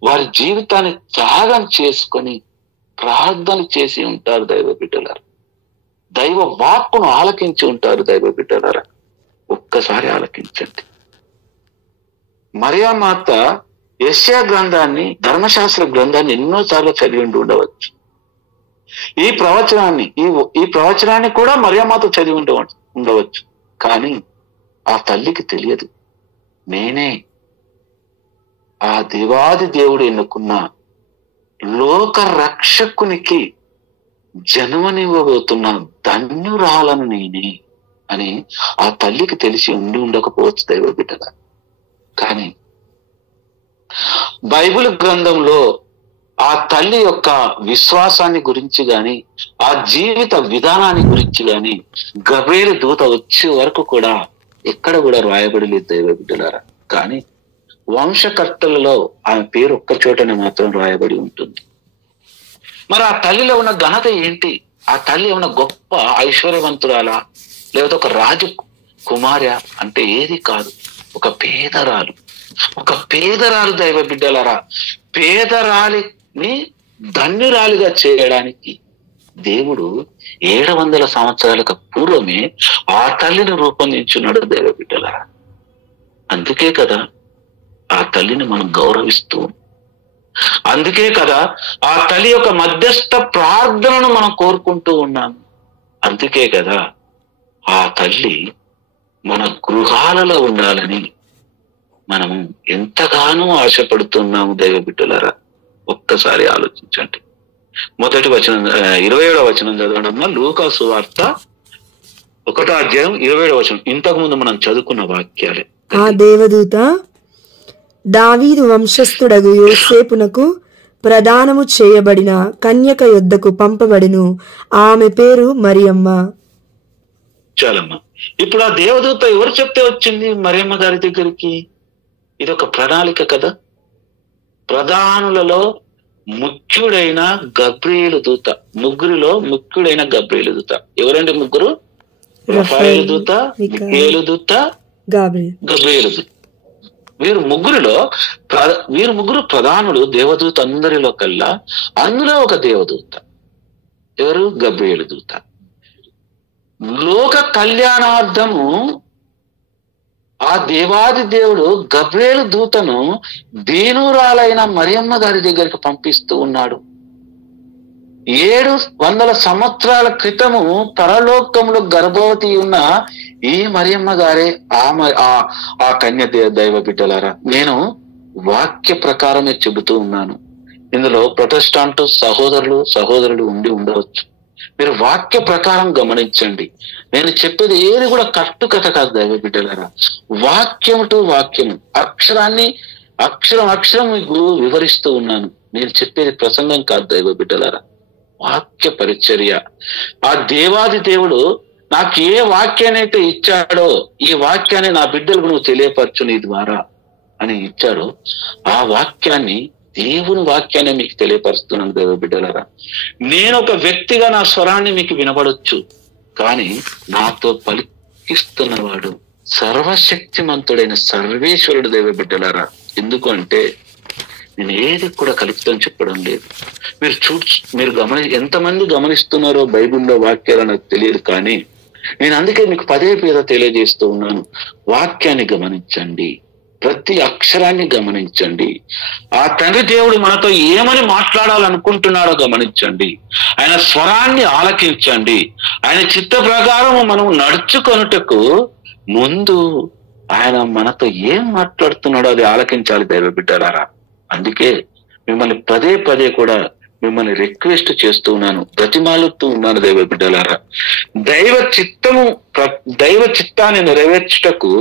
వారి జీవితాన్ని త్యాగం చేసుకొని ప్రార్థన చేసి ఉంటారు దైవ బిడ్డలారా. దైవ వాక్కును ఆలకించి ఉంటారు దైవ బిడ్డలారా. ఒక్కసారి ఆలకించండి. మరియా మాత యెషయా గ్రంథాన్ని, ధర్మశాస్త్ర గ్రంథాన్ని ఎన్నోసార్లు చదివి ఉండవచ్చు. ఈ ప్రవచనాన్ని కూడా మరియా మాత చదివి ఉండవచ్చు. కానీ ఆ తల్లికి తెలియదు, నేనే ఆ దేవాది దేవుడు ఎన్నుకున్న లోక రక్షకునికి జన్మనివ్వబోతున్న ధన్యురాలను నేనే అని ఆ తల్లికి తెలిసి ఉండకపోవచ్చు దైవ బిడ్డగా. కానీ బైబిల్ గ్రంథంలో ఆ తల్లి యొక్క విశ్వాసాన్ని గురించి గాని, ఆ జీవిత విధానాన్ని గురించి గాని గబ్రియేలు దూత వచ్చే వరకు కూడా ఎక్కడ కూడా రాయబడి లేదు దైవ బిడ్డలారా. కానీ వంశకర్తలలో ఆమె పేరు ఒక్క చోటనే మాత్రం రాయబడి ఉంటుంది. మరి ఆ తల్లిలో ఉన్న ఘనత ఏంటి? ఆ తల్లి ఏమన్నా గొప్ప ఐశ్వర్యవంతురాలా, లేదా ఒక రాజు కుమార్య అంటే ఏది కాదు. ఒక పేదరాలు దైవ బిడ్డలారా, పేదరాలిని ధన్యురాలిగా చేయడానికి దేవుడు 700 సంవత్సరాలకు పూర్వమే ఆ తల్లిని రూపొందించున్నాడు దైవ బిడ్డలారా. అందుకే కదా ఆ తల్లిని మనం గౌరవిస్తూ, అందుకే కదా ఆ తల్లి యొక్క మధ్యస్థ ప్రార్థనను మనం కోరుకుంటూ ఉన్నాము. అందుకే కదా ఆ తల్లి మన గృహాలలో ఉండాలని మనము ఎంతగానో ఆశపడుతున్నాము దైవ బిడ్డలారా. ఒక్కసారి ఆలోచించండి. మొదటి వచనం 27వ వచనం చదవడమ్మా. లూకా సువార్త 1వ అధ్యాయం 27వ వచనం. ఇంతకు ముందు మనం చదువుకున్న వాక్యాలే. ఆ దేవదూత దావీదు వంశస్థుడగు యోసేపునకు ప్రదానము చేయబడిన కన్యక యొద్దకు పంపబడిను. ఆమె పేరు మరియమ్మ. చాలమ్మా. ఇప్పుడు ఆ దేవదూత ఎవరు చెప్తే వచ్చింది మరియమ్మ గారి దగ్గరికి? ఇది ఒక ప్రణాళిక కదా. ప్రధానులలో ముఖ్యుడైన గబ్రియేలు దూత, ముగ్గురిలో ముఖ్యుడైన గబ్రియేలు దూత. ఎవరండి ముగ్గురు? రఫాయేలు దూత, మిఖాయేలు దూత, గబ్రియేలు దూత. వీరు ముగ్గురు ప్రధానులు దేవదూత అందరిలో కల్లా. అందులో ఒక దేవదూత ఎవరు? గబ్రియేలు దూత. లోక కళ్యాణార్థము ఆ దేవాది దేవుడు గబ్రియేలు దూతను దీనురాలైన మరియమ్మ గారి దగ్గరికి పంపిస్తూ ఉన్నాడు. 700 సంవత్సరాల క్రితము పరలోకంలో గర్భవతి ఉన్న ఈ మరియమ్మ గారే ఆ కన్య దైవ బిడ్డలారా. నేను వాక్య ప్రకారమే చెబుతూ ఉన్నాను. ఇందులో ప్రొటెస్టాంట్ సహోదరులు ఉండి ఉండవచ్చు. మీరు వాక్య ప్రకారం గమనించండి. నేను చెప్పేది ఏది కూడా కట్టుకథ కాదు దైవ బిడ్డలారా. వాక్యం టు వాక్యం, అక్షరం మీకు వివరిస్తూ ఉన్నాను. నేను చెప్పేది ప్రసంగం కాదు దైవ బిడ్డలారా, వాక్య పరిచర్య. ఆ దేవాది దేవుడు నాకు ఏ వాక్యాన్ని అయితే ఇచ్చాడో, ఈ వాక్యాన్ని నా బిడ్డలకు నువ్వు తెలియపరచు నీ ద్వారా అని ఇచ్చాడో, ఆ వాక్యాన్ని, దేవుని వాక్యాన్ని మీకు తెలియపరుస్తున్నాను దైవ బిడ్డలారా. నేను ఒక వ్యక్తిగా నా స్వరాన్ని మీకు వినబడొచ్చు, కానీ నాతో పలికిస్తున్నవాడు సర్వశక్తిమంతుడైన సర్వేశ్వరుడు దైవ బిడ్డలారా. ఎందుకు అంటే నేను ఏది కూడా కలుపుతాం చెప్పడం లేదు. మీరు ఎంతమంది గమనిస్తున్నారో బైబిల్లో వాక్యాలు నాకు తెలియదు, కానీ నేను అందుకే మీకు పదే తెలియజేస్తూ ఉన్నాను. వాక్యాన్ని గమనించండి, ప్రతి అక్షరాన్ని గమనించండి. ఆ తండ్రి దేవుడు మనతో ఏమని మాట్లాడాలనుకుంటున్నాడో గమనించండి. ఆయన స్వరాన్ని ఆలకించండి. ఆయన చిత్త ప్రకారం మనం నడుచుకొనుటకు ముందు ఆయన మనతో ఏం మాట్లాడుతున్నాడో అది ఆలకించాలి దైవ బిడ్డలారా. అందుకే మిమ్మల్ని పదే కూడా మిమ్మల్ని రిక్వెస్ట్ చేస్తూ ఉన్నాను, బ్రతిమాలుతూ ఉన్నాను దైవ బిడ్డలారా. దైవ చిత్తాన్ని నెరవేర్చుటకు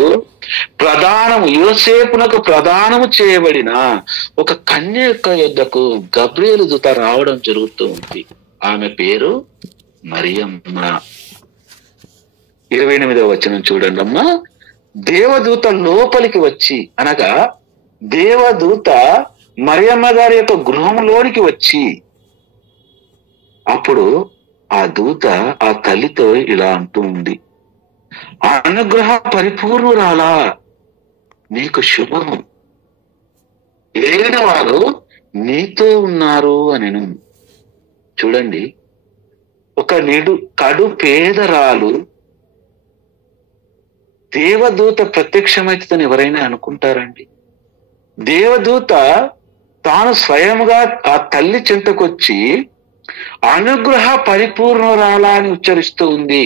యోసేపునకు ప్రదానము చేయబడిన ఒక కన్యక యొద్దకు గబ్రియేలు దూత రావడం జరుగుతూ ఉంది. ఆమె పేరు మరియమ్మ. 28వ వచనం చూడండి అమ్మా. దేవదూత లోపలికి వచ్చి, అనగా దేవదూత మరియమ్మ గారి యొక్క గృహంలోనికి వచ్చి, అప్పుడు ఆ దూత ఆ తల్లితో ఇలా అంటూ ఉంది, అనుగ్రహ పరిపూర్ణురాలా, నీకు శుభము, ఏలిన వారు నీతో ఉన్నారు అని. చూడండి, ఒక కడు పేదరాలు దేవదూత ప్రత్యక్షమైతుందని ఎవరైనా అనుకుంటారండి? దేవదూత తాను స్వయంగా ఆ తల్లి చెంతకొచ్చి అనుగ్రహ పరిపూర్ణురాలా అని ఉచ్చరిస్తూ ఉంది,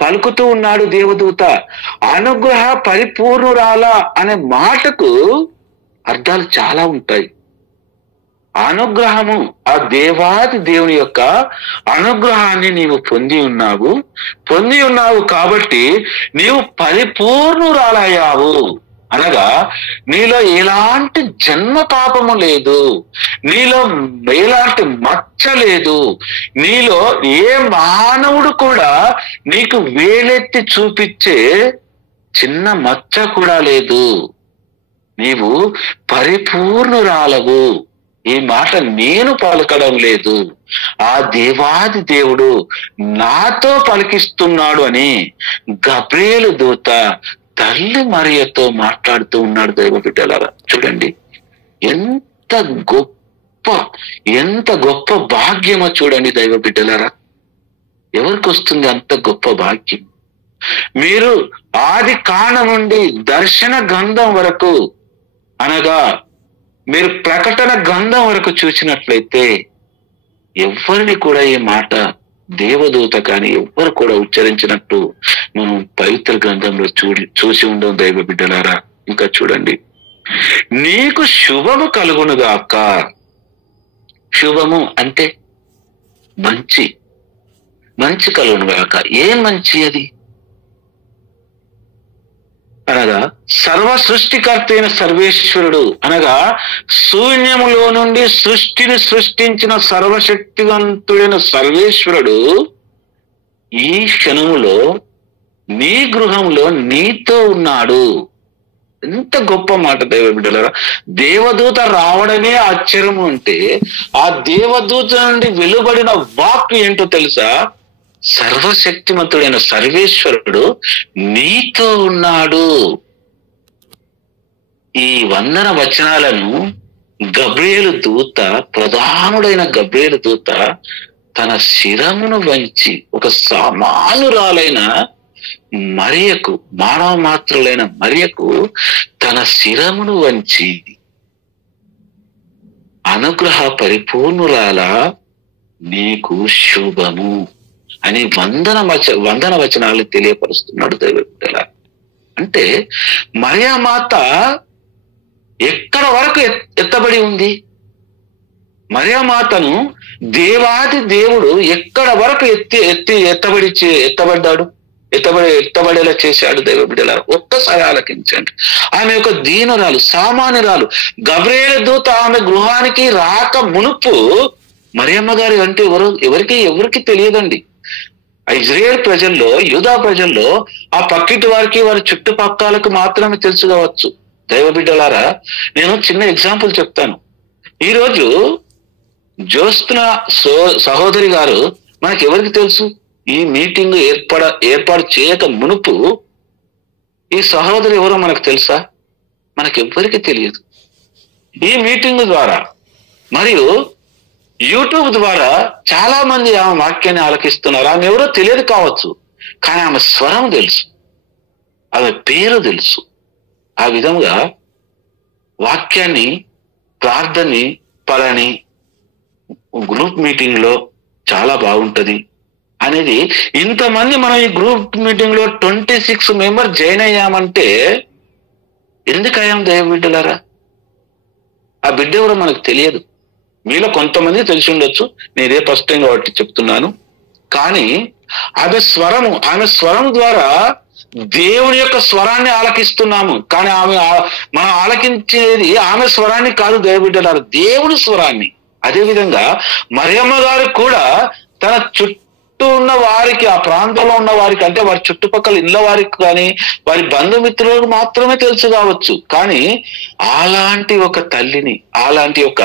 పలుకుతూ ఉన్నాడు దేవదూత. అనుగ్రహ పరిపూర్ణురాలా అనే మాటకు అర్థాలు చాలా ఉంటాయి. అనుగ్రహము, ఆ దేవాది దేవుని యొక్క అనుగ్రహాన్ని నీవు పొంది ఉన్నావు కాబట్టి నీవు పరిపూర్ణురాలయ్యావు. అనగా నీలో ఎలాంటి జన్మ పాపము లేదు, నీలో ఎలాంటి మచ్చ లేదు, నీలో ఏ మానవుడు కూడా నీకు వేలెత్తి చూపించే చిన్న మచ్చ కూడా లేదు. నీవు పరిపూర్ణురాలవు. ఈ మాట నేను పలకడం లేదు, ఆ దేవాది దేవుడు నాతో పలికిస్తున్నాడు అని గబ్రియేలు దూత తల్లి మరియతో మాట్లాడుతూ ఉన్నాడు దైవ బిడ్డలారా. చూడండి ఎంత గొప్ప భాగ్యమో చూడండి దైవ బిడ్డలారా. ఎవరికి వస్తుంది అంత గొప్ప భాగ్యం? మీరు ఆది కాండం నుండి దర్శన గ్రంథం వరకు, అనగా మీరు ప్రకటన గ్రంథం వరకు చూసినట్లయితే ఎవరిని కూడా ఈ మాట దేవదూత కానీ ఎవ్వరు కూడా ఉచ్చరించినట్టు మనం పవిత్ర గ్రంథంలో చూసి ఉండం దైవ బిడ్డలారా. ఇంకా చూడండి, నీకు శుభము కలుగునుగాక. శుభము అంటే మంచి కలుగునుగాక. ఏం మంచి అది? అనగా సర్వ సృష్టికర్త అయిన సర్వేశ్వరుడు, అనగా శూన్యములో నుండి సృష్టిని సృష్టించిన సర్వశక్తివంతుడైన సర్వేశ్వరుడు ఈ క్షణములో నీ గృహంలో నీతో ఉన్నాడు. ఎంత గొప్ప మాట దైవ బిడ్డలారా. దేవదూత రావడమే ఆశ్చర్యము అంటే ఆ దేవదూత నుండి వెలువడిన వాక్ ఏంటో తెలుసా? సర్వశక్తిమంతుడైన సర్వేశ్వరుడు నీతో ఉన్నాడు. ఈ వందన వచనాలను గబ్రియేలు దూత, ప్రధానుడైన గబ్రియేలు దూత తన శిరమును వంచి ఒక సామానురాలైన మరియకు, మానవ మాత్రులైన మరియకు తన శిరమును వంచి అనుగ్రహ పరిపూర్ణురాల నీకు శుభము అని వందన వచనాలు తెలియపరుస్తున్నాడు దైవ బిడ్డలారా. అంటే మరియమాత ఎక్కడ వరకు ఎత్తబడి ఉంది? మరియమాతను దేవాది దేవుడు ఎక్కడ వరకు ఎత్తబడేలా చేశాడు దైవ బిడ్డలారా. ఒక్కసారి ఆలకించండి. ఆమె ఒక దీనురాలు, సామాన్యురాలు. గబ్రియేలు దూత ఆమె గృహానికి రాక మునుపు మరియమ్మ గారి అంటే ఎవరికి తెలియదండి. ఇజ్రాయేల్ ప్రజల్లో, యూదా ప్రజల్లో ఆ పక్కిటి వారికి, వారి చుట్టుపక్కలకు మాత్రమే తెలుసు కావచ్చు. దైవ బిడ్డలారా, నేను చిన్న ఎగ్జాంపుల్ చెప్తాను. ఈరోజు జ్యోత్స్న సహోదరి గారు మనకి ఎవరికి తెలుసు? ఈ మీటింగ్ ఏర్పాటు చేయక మునుపు ఈ సహోదరి ఎవరో మనకు తెలుసా? మనకెవ్వరికి తెలియదు. ఈ మీటింగ్ ద్వారా మరియు యూట్యూబ్ ద్వారా చాలా మంది ఆమె వాక్యాన్ని ఆలకిస్తున్నారు. ఆమె ఎవరో తెలియదు కావచ్చు, కానీ ఆమె స్వరం తెలుసు, ఆమె పేరు తెలుసు. ఆ విధంగా వాక్యాన్ని, ప్రార్థనని పలాని గ్రూప్ మీటింగ్ లో చాలా బాగుంటది అనేది ఇంతమంది మనం ఈ గ్రూప్ మీటింగ్ లో 26 మెంబర్ జాయిన్ అయ్యామంటే ఎందుకు అయ్యాం దైవ బిడ్డలారా? ఆ బిడ్డ ఎవరో మనకు తెలియదు. మీలో కొంతమంది తెలిసి ఉండొచ్చు, నేనే ఫస్ట్ టైం కాబట్టి చెప్తున్నాను. కానీ ఆమె స్వరం ద్వారా దేవుని యొక్క స్వరాన్ని ఆలకిస్తున్నాము. కానీ మనం ఆలకించేది ఆమె స్వరాన్ని కాదు దైవ బిడ్డలారా, దేవుని స్వరాన్ని. అదేవిధంగా మరియమ్మ గారు కూడా తన చుట్టూ ఉన్న వారికి, ఆ ప్రాంతంలో ఉన్న వారికి, అంటే వారి చుట్టుపక్కల ఇళ్ళ వారికి కానీ వారి బంధుమిత్రులకు మాత్రమే తెలుసు కావచ్చు. కానీ అలాంటి ఒక తల్లిని, అలాంటి ఒక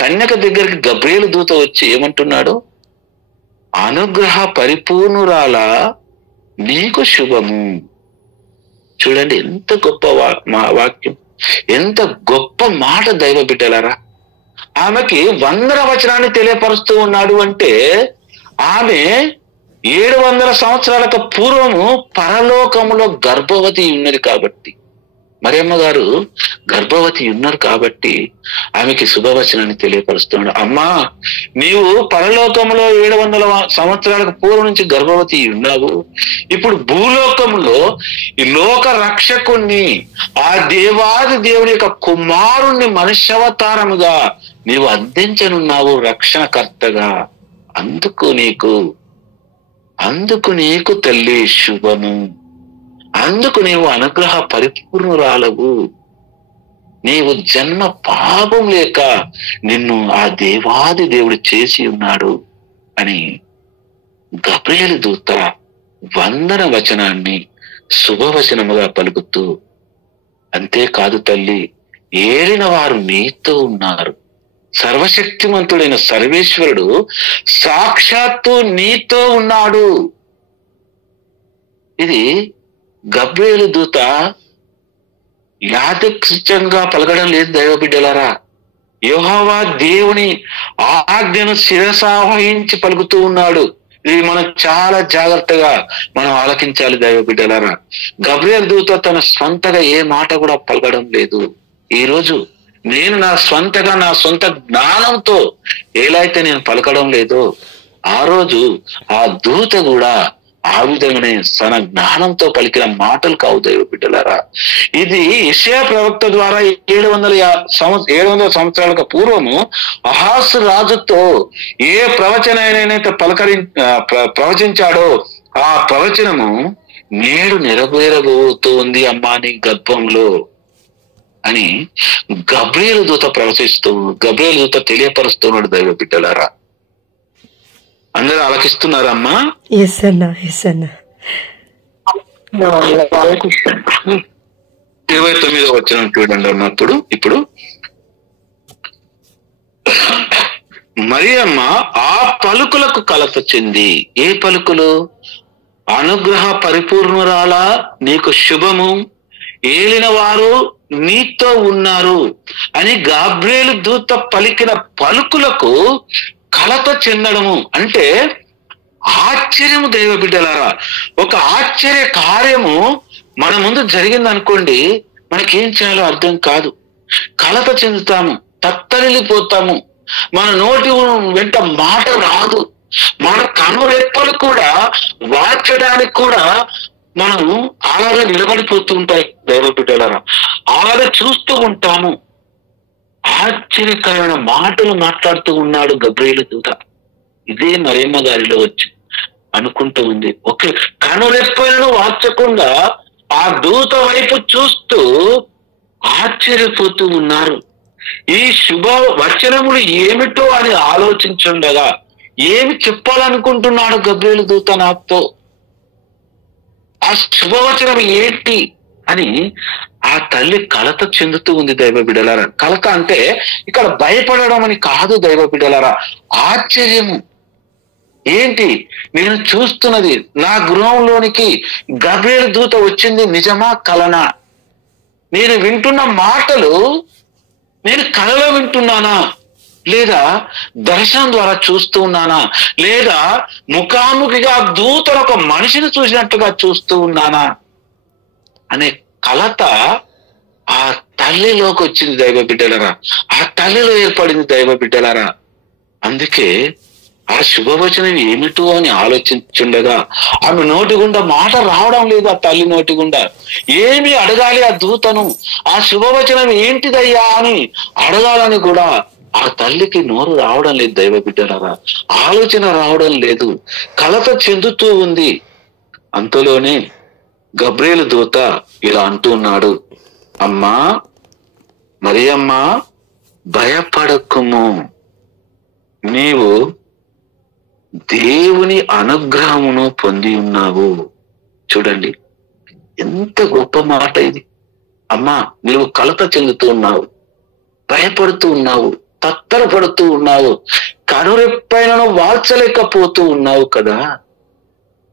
కన్యక దగ్గరికి గబ్రియేలు దూత వచ్చి ఏమంటున్నాడు? అనుగ్రహ పరిపూర్ణురాల నీకు శుభము. చూడండి ఎంత గొప్ప వాక్యం, ఎంత గొప్ప మాట దైవ బిడ్డలారా. ఆమెకి వందన వచనాన్ని తెలియపరుస్తూ ఉన్నాడు అంటే ఆమె 700 సంవత్సరాలకు పూర్వము పరలోకములో గర్భవతి ఉన్నది కాబట్టి, మరియమ్మ గారు గర్భవతి ఉన్నారు కాబట్టి ఆమెకి శుభవచనాన్ని తెలియపరుస్తున్నాడు. అమ్మా, నీవు పరలోకంలో 700 సంవత్సరాలకు పూర్వం నుంచి గర్భవతి ఉన్నావు. ఇప్పుడు భూలోకంలో ఈ లోక రక్షకుణ్ణి, ఆ దేవాది దేవుని యొక్క కుమారుణ్ణి మనుష్యవతారముగా నీవు అందించనున్నావు రక్షణకర్తగా. అందుకు నీకు తల్లి శుభము. అందుకు నీవు అనుగ్రహ పరిపూర్ణురాలవు. నీవు జన్మ పాపం లేక నిన్ను ఆ దేవాది దేవుడు చేసి ఉన్నాడు అని గబ్రియేలు దూత వందన వచనాన్ని శుభవచనముగా పలుకుతూ, అంతేకాదు తల్లి, ఏలిన వారు నీతో ఉన్నారు. సర్వశక్తిమంతుడైన సర్వేశ్వరుడు సాక్షాత్తు నీతో ఉన్నాడు. ఇది గబ్రియేలు దూత యాదృచ్ఛికంగా పలకడం లేదు దైవ బిడ్డలారా. యెహోవా దేవుని ఆజ్ఞను శిరసావహించి పలుకుతూ ఉన్నాడు. ఇది మనం చాలా జాగ్రత్తగా మనం ఆలకించాలి దైవ బిడ్డలారా. గబ్రియేలు దూత తన స్వంతగా ఏ మాట కూడా పలకడం లేదు. ఈ రోజు నేను నా సొంత జ్ఞానంతో ఎలా అయితే నేను పలకడం లేదో, ఆ రోజు ఆ దూత కూడా ఆ విధంగానే తన జ్ఞానంతో పలికిన మాటలు కావు దైవ బిడ్డలారా. ఇది యెషయా ప్రవక్త ద్వారా 700 సంవత్సరాలకు పూర్వము అహాసు రాజుతో ఏ ప్రవచనైతే ప్రవచించాడో ఆ ప్రవచనము నేడు నెరవేరబోతూ ఉంది అమ్మా నీ గర్భంలో అని గబ్రియేలు దూత తెలియపరుస్తున్నాడు దైవ బిడ్డలారా. అందరూ ఆలకిస్తున్నారమ్మా? ఎస్ అన్నా, ఎస్ అన్నా. 29వ వచనం చూడండి అన్నప్పుడు. ఇప్పుడు మరియమ్మ ఆ పలుకులకు కలత చెంది, ఏ పలుకులు? అనుగ్రహ పరిపూర్ణురాలా నీకు శుభము, ఏలిన వారు నీతో ఉన్నారు అని గబ్రియేలు దూత పలికిన పలుకులకు కలత చెందడము అంటే ఆశ్చర్యము దైవ బిడ్డలారా. ఒక ఆశ్చర్య కార్యము మన ముందు జరిగింది అనుకోండి, మనకేం చేయాలో అర్థం కాదు. కలత చెందుతాము, తత్తరిల్లిపోతాము, మన నోటి వెంట మాట రాదు, మన కనురెప్పలు కూడా వార్చడానికి కూడా మనం అలాగే నిలబడిపోతూ ఉంటాయి దైవ బిడ్డలారా. అలాగే చూస్తూ ఉంటాము. ఆశ్చర్యకరమైన మాటలు మాట్లాడుతూ ఉన్నాడు గబ్రియేలు దూత. ఇదే మరియమ్మ గారిలో వచ్చి అనుకుంటూ ఉంది. ఒకే కనురెప్పలను వార్చకుండా ఆ దూత వైపు చూస్తూ ఆశ్చర్యపోతూ ఉన్నారు. ఈ శుభ వచనములు ఏమిటో అని ఆలోచించుండగా ఏమి చెప్పాలనుకుంటున్నాడు గబ్రియేలు దూత నాతో, ఆ శుభవచనం ఏంటి అని ఆ తల్లి కలత చెందుతూ ఉంది దైవ బిడ్డలారా. కలత అంటే ఇక్కడ భయపడడం అని కాదు దైవ బిడ్డలారా, ఆశ్చర్యము. ఏంటి నేను చూస్తున్నది? నా గృహంలోనికి గబ్రియేలు దూత వచ్చింది నిజమా కలనా? నేను వింటున్న మాటలు నేను కలలో వింటున్నానా, లేదా దర్శనం ద్వారా చూస్తూ ఉన్నానా, లేదా ముఖాముఖిగా దూతను ఒక మనిషిని చూసినట్టుగా చూస్తూ ఉన్నానా అనే కలత ఆ తల్లిలోకి వచ్చింది దైవ బిడ్డలారా. ఆ తల్లిలో ఏర్పడింది దైవ బిడ్డలారా. అందుకే ఆ శుభవచనం ఏమిటో అని ఆలోచించుండగా ఆమె నోటి గుండా మాట రావడం లేదు. ఆ తల్లి నోటి గుండా ఏమి అడగాలి ఆ దూతను, ఆ శుభవచనం ఏంటిదయ్యా అని అడగాలని కూడా ఆ తల్లికి నోరు రావడం లేదు దైవ బిడ్డలారా. ఆలోచన రావడం లేదు, కలత చెందుతూ ఉంది. అంతలోనే గబ్రియేలు దూత ఇలా అంటూ ఉన్నాడు, అమ్మా మరియమ్మ భయపడకుము, నీవు దేవుని అనుగ్రహమును పొంది ఉన్నావు. చూడండి ఎంత గొప్ప మాట ఇది. అమ్మా నీవు కలత చెందుతూ ఉన్నావు, భయపడుతూ ఉన్నావు, తత్తరపడుతూ ఉన్నావు, కనురెప్పైనను వాల్చలేకపోతూ ఉన్నావు కదా,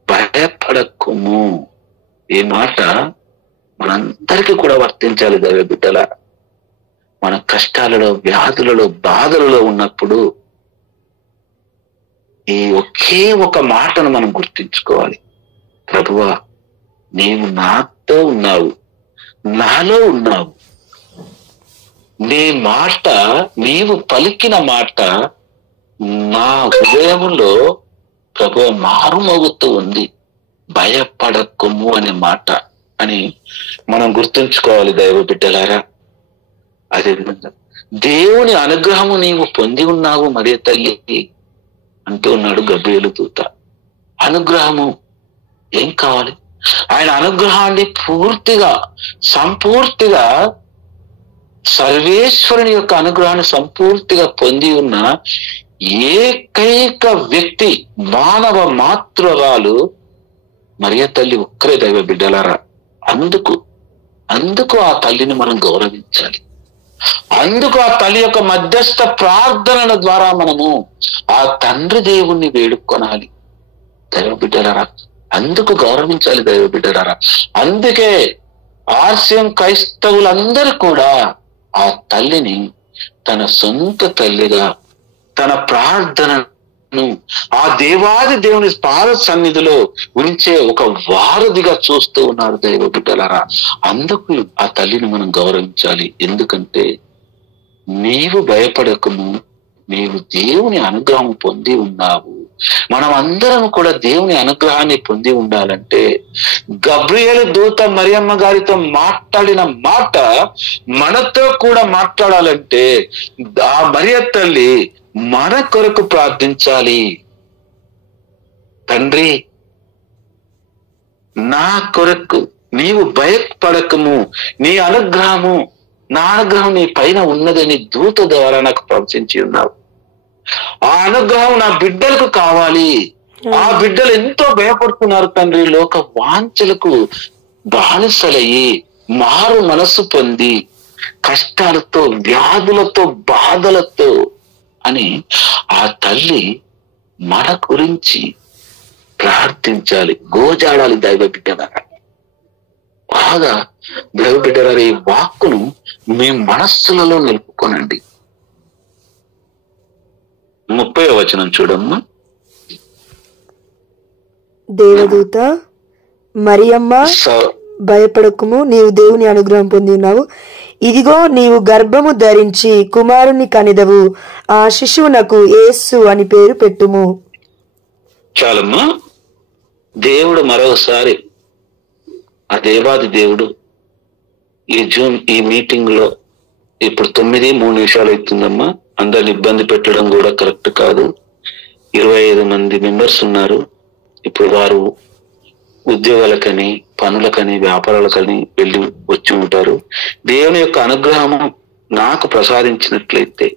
భయపడకుము. ఈ మాట మనందరికీ కూడా వర్తించాలి దైవ బిడ్డల. మన కష్టాలలో, వ్యాధులలో, బాధలలో ఉన్నప్పుడు ఈ ఒకే ఒక మాటను మనం గుర్తించుకోవాలి. ప్రభువా నీవు నాతో ఉన్నావు, నాలో ఉన్నావు. నీ మాట, నీవు పలికిన మాట నా హృదయంలో ప్రభువా మారుమోగుతూ ఉంది, భయపడకుము అనే మాట అని మనం గుర్తుంచుకోవాలి దైవ బిడ్డలారా. అదేవిధంగా దేవుని అనుగ్రహము నీవు పొంది ఉన్నావు మరియ తల్లి అంటూ ఉన్నాడు గబ్రియేలు దూత. అనుగ్రహము ఏం కావాలి? ఆయన అనుగ్రహాన్ని సంపూర్తిగా సర్వేశ్వరుని యొక్క అనుగ్రహాన్ని సంపూర్తిగా పొంది ఉన్న ఏకైక వ్యక్తి, మానవ మాతృరాలు మరియ తల్లి ఒక్కరే దైవ బిడ్డలారా. అందుకు ఆ తల్లిని మనం గౌరవించాలి. అందుకు ఆ తల్లి యొక్క మధ్యస్థ ప్రార్థనల ద్వారా మనము ఆ తండ్రి దేవుణ్ణి వేడుకొనాలి దైవ బిడ్డలారా. అందుకు గౌరవించాలి దైవ బిడ్డలారా. అందుకే ఆర్సిఎం క్రైస్తవులందరూ కూడా ఆ తల్లిని తన సొంత తల్లిగా, తన ప్రార్థనను ఆ దేవాది దేవుని పాద సన్నిధిలో ఉంచే ఒక వారధిగా చూస్తూ ఉన్నారు దైవ బిడ్డలారా. అందుకు ఆ తల్లిని మనం గౌరవించాలి. ఎందుకంటే నీవు భయపడకము, నీవు దేవుని అనుగ్రహం పొంది ఉన్నావు. మనం అందరం కూడా దేవుని అనుగ్రహాన్ని పొంది ఉండాలంటే గబ్రియేలు దూత మరియమ్మ గారితో మాట్లాడిన మాట మనతో కూడా మాట్లాడాలంటే ఆ మరియ తల్లి మన కొరకు ప్రార్థించాలి. తండ్రి, నా కొరకు నీవు భయపడకము, నీ అనుగ్రహము, నా అనుగ్రహం నీ పైన ఉన్నదని దూత ద్వారా నాకు ప్రవచించి ఉన్నావు. ఆ అనుగ్రహం నా బిడ్డలకు కావాలి. ఆ బిడ్డలు ఎంతో భయపడుతున్నారు తండ్రి, లోక వాంఛలకు బానిసలయ్యి మారు మనసు పొంది కష్టాలతో, వ్యాధులతో, బాధలతో అని ఆ తల్లి మన గురించి ప్రార్థించాలి, గోజాడాలి దైవ బిడ్డలారా. బాగా దైవ బిడ్డలారా, ఈ వాక్కును మీ మనస్సులలో నిలుపుకోనండి. 30వ వచనం చూడమ్మా. దేవదూత మరియమ్మ, భయపడకుము, నీవు దేవుని అనుగ్రహం పొంది ఉన్నావు. ఇదిగో నీవు గర్భము ధరించి కుమారుని కనిదవు, ఆ శిశువునకు యేసు అని పేరు పెట్టుము. చాలమ్మా. దేవుడు మరోసారి, ఆ దేవాది దేవుడు ఈ మీటింగ్ లో ఇప్పుడు 9:03 అవుతుందమ్మా. అందరిని ఇబ్బంది పెట్టడం కూడా కరెక్ట్ కాదు. 25 మంది మెంబర్స్ ఉన్నారు. ఇప్పుడు వారు ఉద్యోగాలకని, పనులకని, వ్యాపారాలకని వెళ్ళి వచ్చి ఉంటారు. దేవుని యొక్క అనుగ్రహము నాకు ప్రసాదించినట్లయితే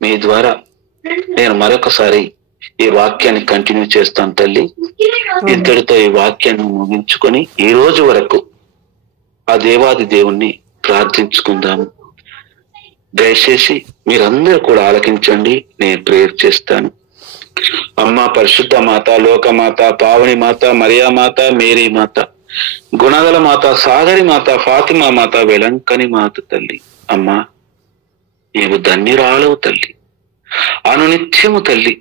మీ ద్వారా నేను మరొకసారి ఈ వాక్యాన్ని కంటిన్యూ చేస్తాను తల్లి. ఇద్దరితో ఈ వాక్యాన్ని ముగించుకొని ఈ రోజు వరకు ఆ దేవాది దేవుణ్ణి ప్రార్థించుకుందాము. దయచేసి మీరందరూ కూడా ఆలకించండి. నేను ప్రేయర్ చేస్తాను. అమ్మ పరిశుద్ధ మాత, లోకమాత, పావని మాత, మరియా మాత, మేరీ మాత, గుణగల మాత, సాగరి మాత, ఫాతిమా మాత, వెలంకని మాత తల్లి, అమ్మా నీవు ధన్యురాలవు తల్లి. అనునిత్యము తల్లి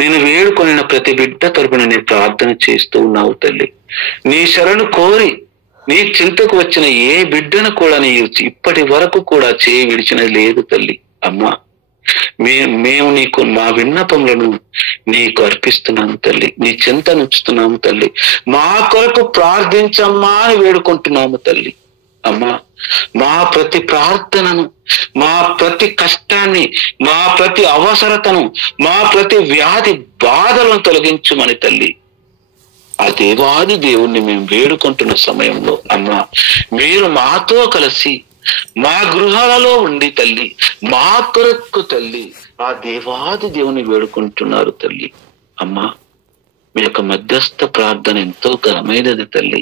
నేను వేడుకొనిన ప్రతి బిడ్డ తరపున నేను ప్రార్థన చేస్తూ ఉన్నావు తల్లి. నీ శరణు కోరి నీ చింతకు వచ్చిన ఏ బిడ్డను కూడా నీ ఇప్పటి వరకు కూడా చేయి విడిచినది లేదు తల్లి. అమ్మా మేము నీకు మా విన్నపములను నీకు అర్పిస్తున్నాము తల్లి. నీ చింత నుంచుతున్నాము తల్లి. మా కొరకు ప్రార్థించమ్మా అని వేడుకుంటున్నాము తల్లి. అమ్మా మా ప్రతి ప్రార్థనను, మా ప్రతి కష్టాన్ని, మా ప్రతి అవసరతను, మా ప్రతి వ్యాధి బాధలను తొలగించుమని తల్లి ఆ దేవాది దేవుణ్ణి మేము వేడుకుంటున్న సమయంలో అమ్మా మీరు మాతో కలిసి మా గృహాలలో ఉండి తల్లి మా కొరకు తల్లి ఆ దేవాది దేవుని వేడుకుంటున్నారు తల్లి. అమ్మా మీ యొక్క మధ్యస్థ ప్రార్థన ఎంతో ఘనమైనది తల్లి.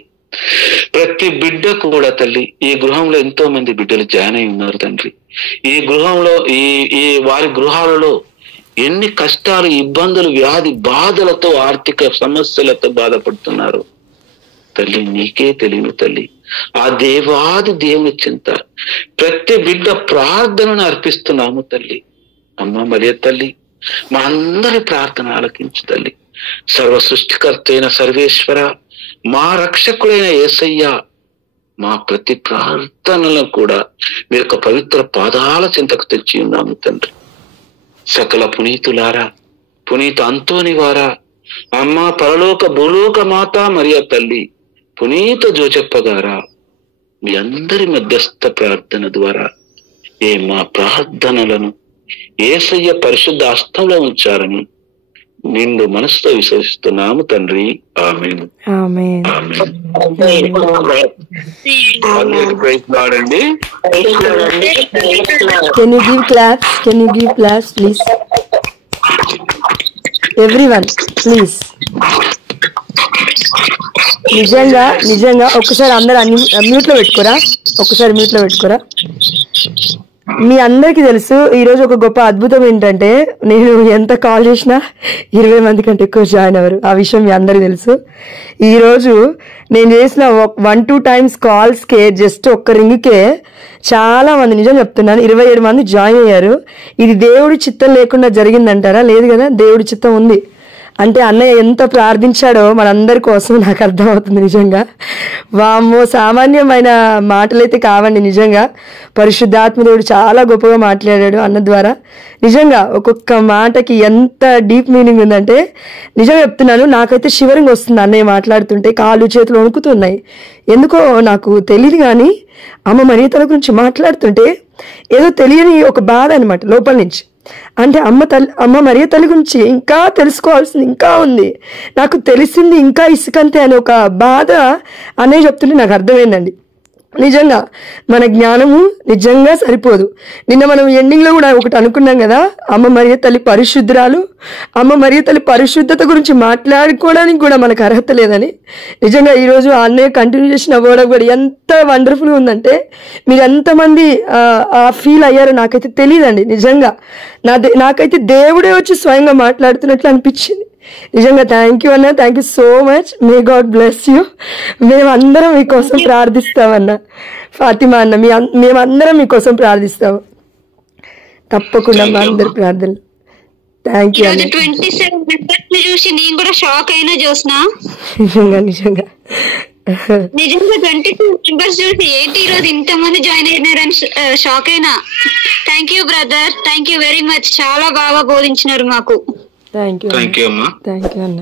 ప్రతి బిడ్డ కూడా తల్లి ఈ గృహంలో ఎంతో మంది బిడ్డలు జాయిన్ అయి ఉన్నారు తండ్రి. ఈ గృహంలో ఈ వారి గృహాలలో ఎన్ని కష్టాలు, ఇబ్బందులు, వ్యాధి బాధలతో, ఆర్థిక సమస్యలతో బాధపడుతున్నారు తల్లి. నీకే తెలియను తల్లి. ఆ దేవాది దేవుని చింత ప్రతి బిడ్డ ప్రార్థనను అర్పిస్తున్నాము తల్లి. అమ్మ మరియ తల్లి మా అందరి ప్రార్థన ఆలకించు తల్లి. సర్వ సృష్టికర్త అయిన సర్వేశ్వర, మా రక్షకుడైన యేసయ్య, మా ప్రతి ప్రార్థనలను కూడా మీ యొక్క పవిత్ర పాదాల చింతకు తెచ్చి ఉన్నాము తండ్రి. సకల పునీతులారా, పునీత అంతోని వారా, అమ్మ పరలోక భూలోక మాత మరియ తల్లి, పునీత జోచెప్ప గారా, మీ అందరి మధ్యస్థ ప్రార్థన ద్వారా మా ప్రార్థనలను యేసయ్య పరిశుద్ధ హస్తంలో ఉంచారని నిండు మనసుతో విశ్వసిస్తున్నాము తండ్రి. ఆమేన్. ఆమేన్. వాడండి. Can you give claps? Can you give claps, please? Everyone, please. నిజంగా ఒక్కసారి అందరు మ్యూట్ లో పెట్టుకోరా. మీ అందరికీ తెలుసు ఈరోజు ఒక గొప్ప అద్భుతం ఏంటంటే నేను ఎంత కాల్ చేసినా 20 మంది కంటే ఎక్కువ జాయిన్ అవ్వరు. ఆ విషయం మీ అందరికీ తెలుసు. ఈరోజు నేను చేసిన 1-2 times కాల్స్కే జస్ట్ ఒక్క రింగ్కే చాలా మంది, నిజం చెప్తున్నాను, 27 మంది జాయిన్ అయ్యారు. ఇది దేవుడి చిత్తం లేకుండా జరిగిందంటారా? లేదు కదా, దేవుడి చిత్తం ఉంది. అంటే అన్నయ్య ఎంత ప్రార్థించాడో మనందరి కోసం నాకు అర్థమవుతుంది. నిజంగా వామ్మో, సామాన్యమైన మాటలైతే కావండి. నిజంగా పరిశుద్ధాత్మ దేవుడు చాలా గొప్పగా మాట్లాడాడు అన్న ద్వారా. నిజంగా ఒక్కొక్క మాటకి ఎంత డీప్ మీనింగ్ ఉందంటే నిజంగా చెప్తున్నాను, నాకైతే షివరింగ్ వస్తుంది అన్నయ్య మాట్లాడుతుంటే. కాళ్ళు చేతులు వణుకుతున్నాయి. ఎందుకో నాకు తెలియదు కానీ అమ్మ మరియతల గురించి మాట్లాడుతుంటే ఏదో తెలియని ఒక బాధ అనమాట లోపల నుంచి. అంటే అమ్మ మరియ తల్లి గురించి ఇంకా తెలుసుకోవాల్సింది ఇంకా ఉంది, నాకు తెలిసింది ఇంకా ఇసుకంతే అని ఒక బాధ అనే చెప్తుంటే నాకు అర్థమైందండి. నిజంగా మన జ్ఞానము నిజంగా సరిపోదు. నిన్న మనం ఎండింగ్లో కూడా ఒకటి అనుకున్నాం కదా, అమ్మ మరియ తల్లి పరిశుద్ధురాలు, అమ్మ మరియ తల్లి పరిశుద్ధత గురించి మాట్లాడుకోవడానికి కూడా మనకు అర్హత లేదని. నిజంగా ఈరోజు అన్నయ్య కంటిన్యూ చేసిన వర్డ్ కూడా ఎంత వండర్ఫుల్గా ఉందంటే మీరు ఎంతమంది ఆ ఫీల్ అయ్యారో నాకైతే తెలియదండి. నిజంగా నాకైతే దేవుడే వచ్చి స్వయంగా మాట్లాడుతున్నట్లు అనిపించింది. నిజంగా థ్యాంక్ యూ అన్న, thank you so much. May God bless you. మేమందరం మీకోసం ప్రార్థిస్తామన్నా. ఫాతిమా అన్న, మేమందరం మీకోసం ప్రార్థిస్తాము తప్పకుండా. మా అందరి ప్రార్థనలు. థ్యాంక్ యూ అన్న. 27 మెంబర్స్ ని చూసి నేను కూడా షాక్ అయినా చూసిన. నిజంగా 22 మెంబర్స్ చూసి ఏంటి ఈరోజు ఇంతమంది జాయిన్ అయినారని షాక్ అయినా. Thank you brother, thank you very much. చాలా బాగా బోధించినారు మాకు. థ్యాంక్ యూ థ్యాంక్ యూ అమ్మా. థ్యాంక్ యూ అన్న.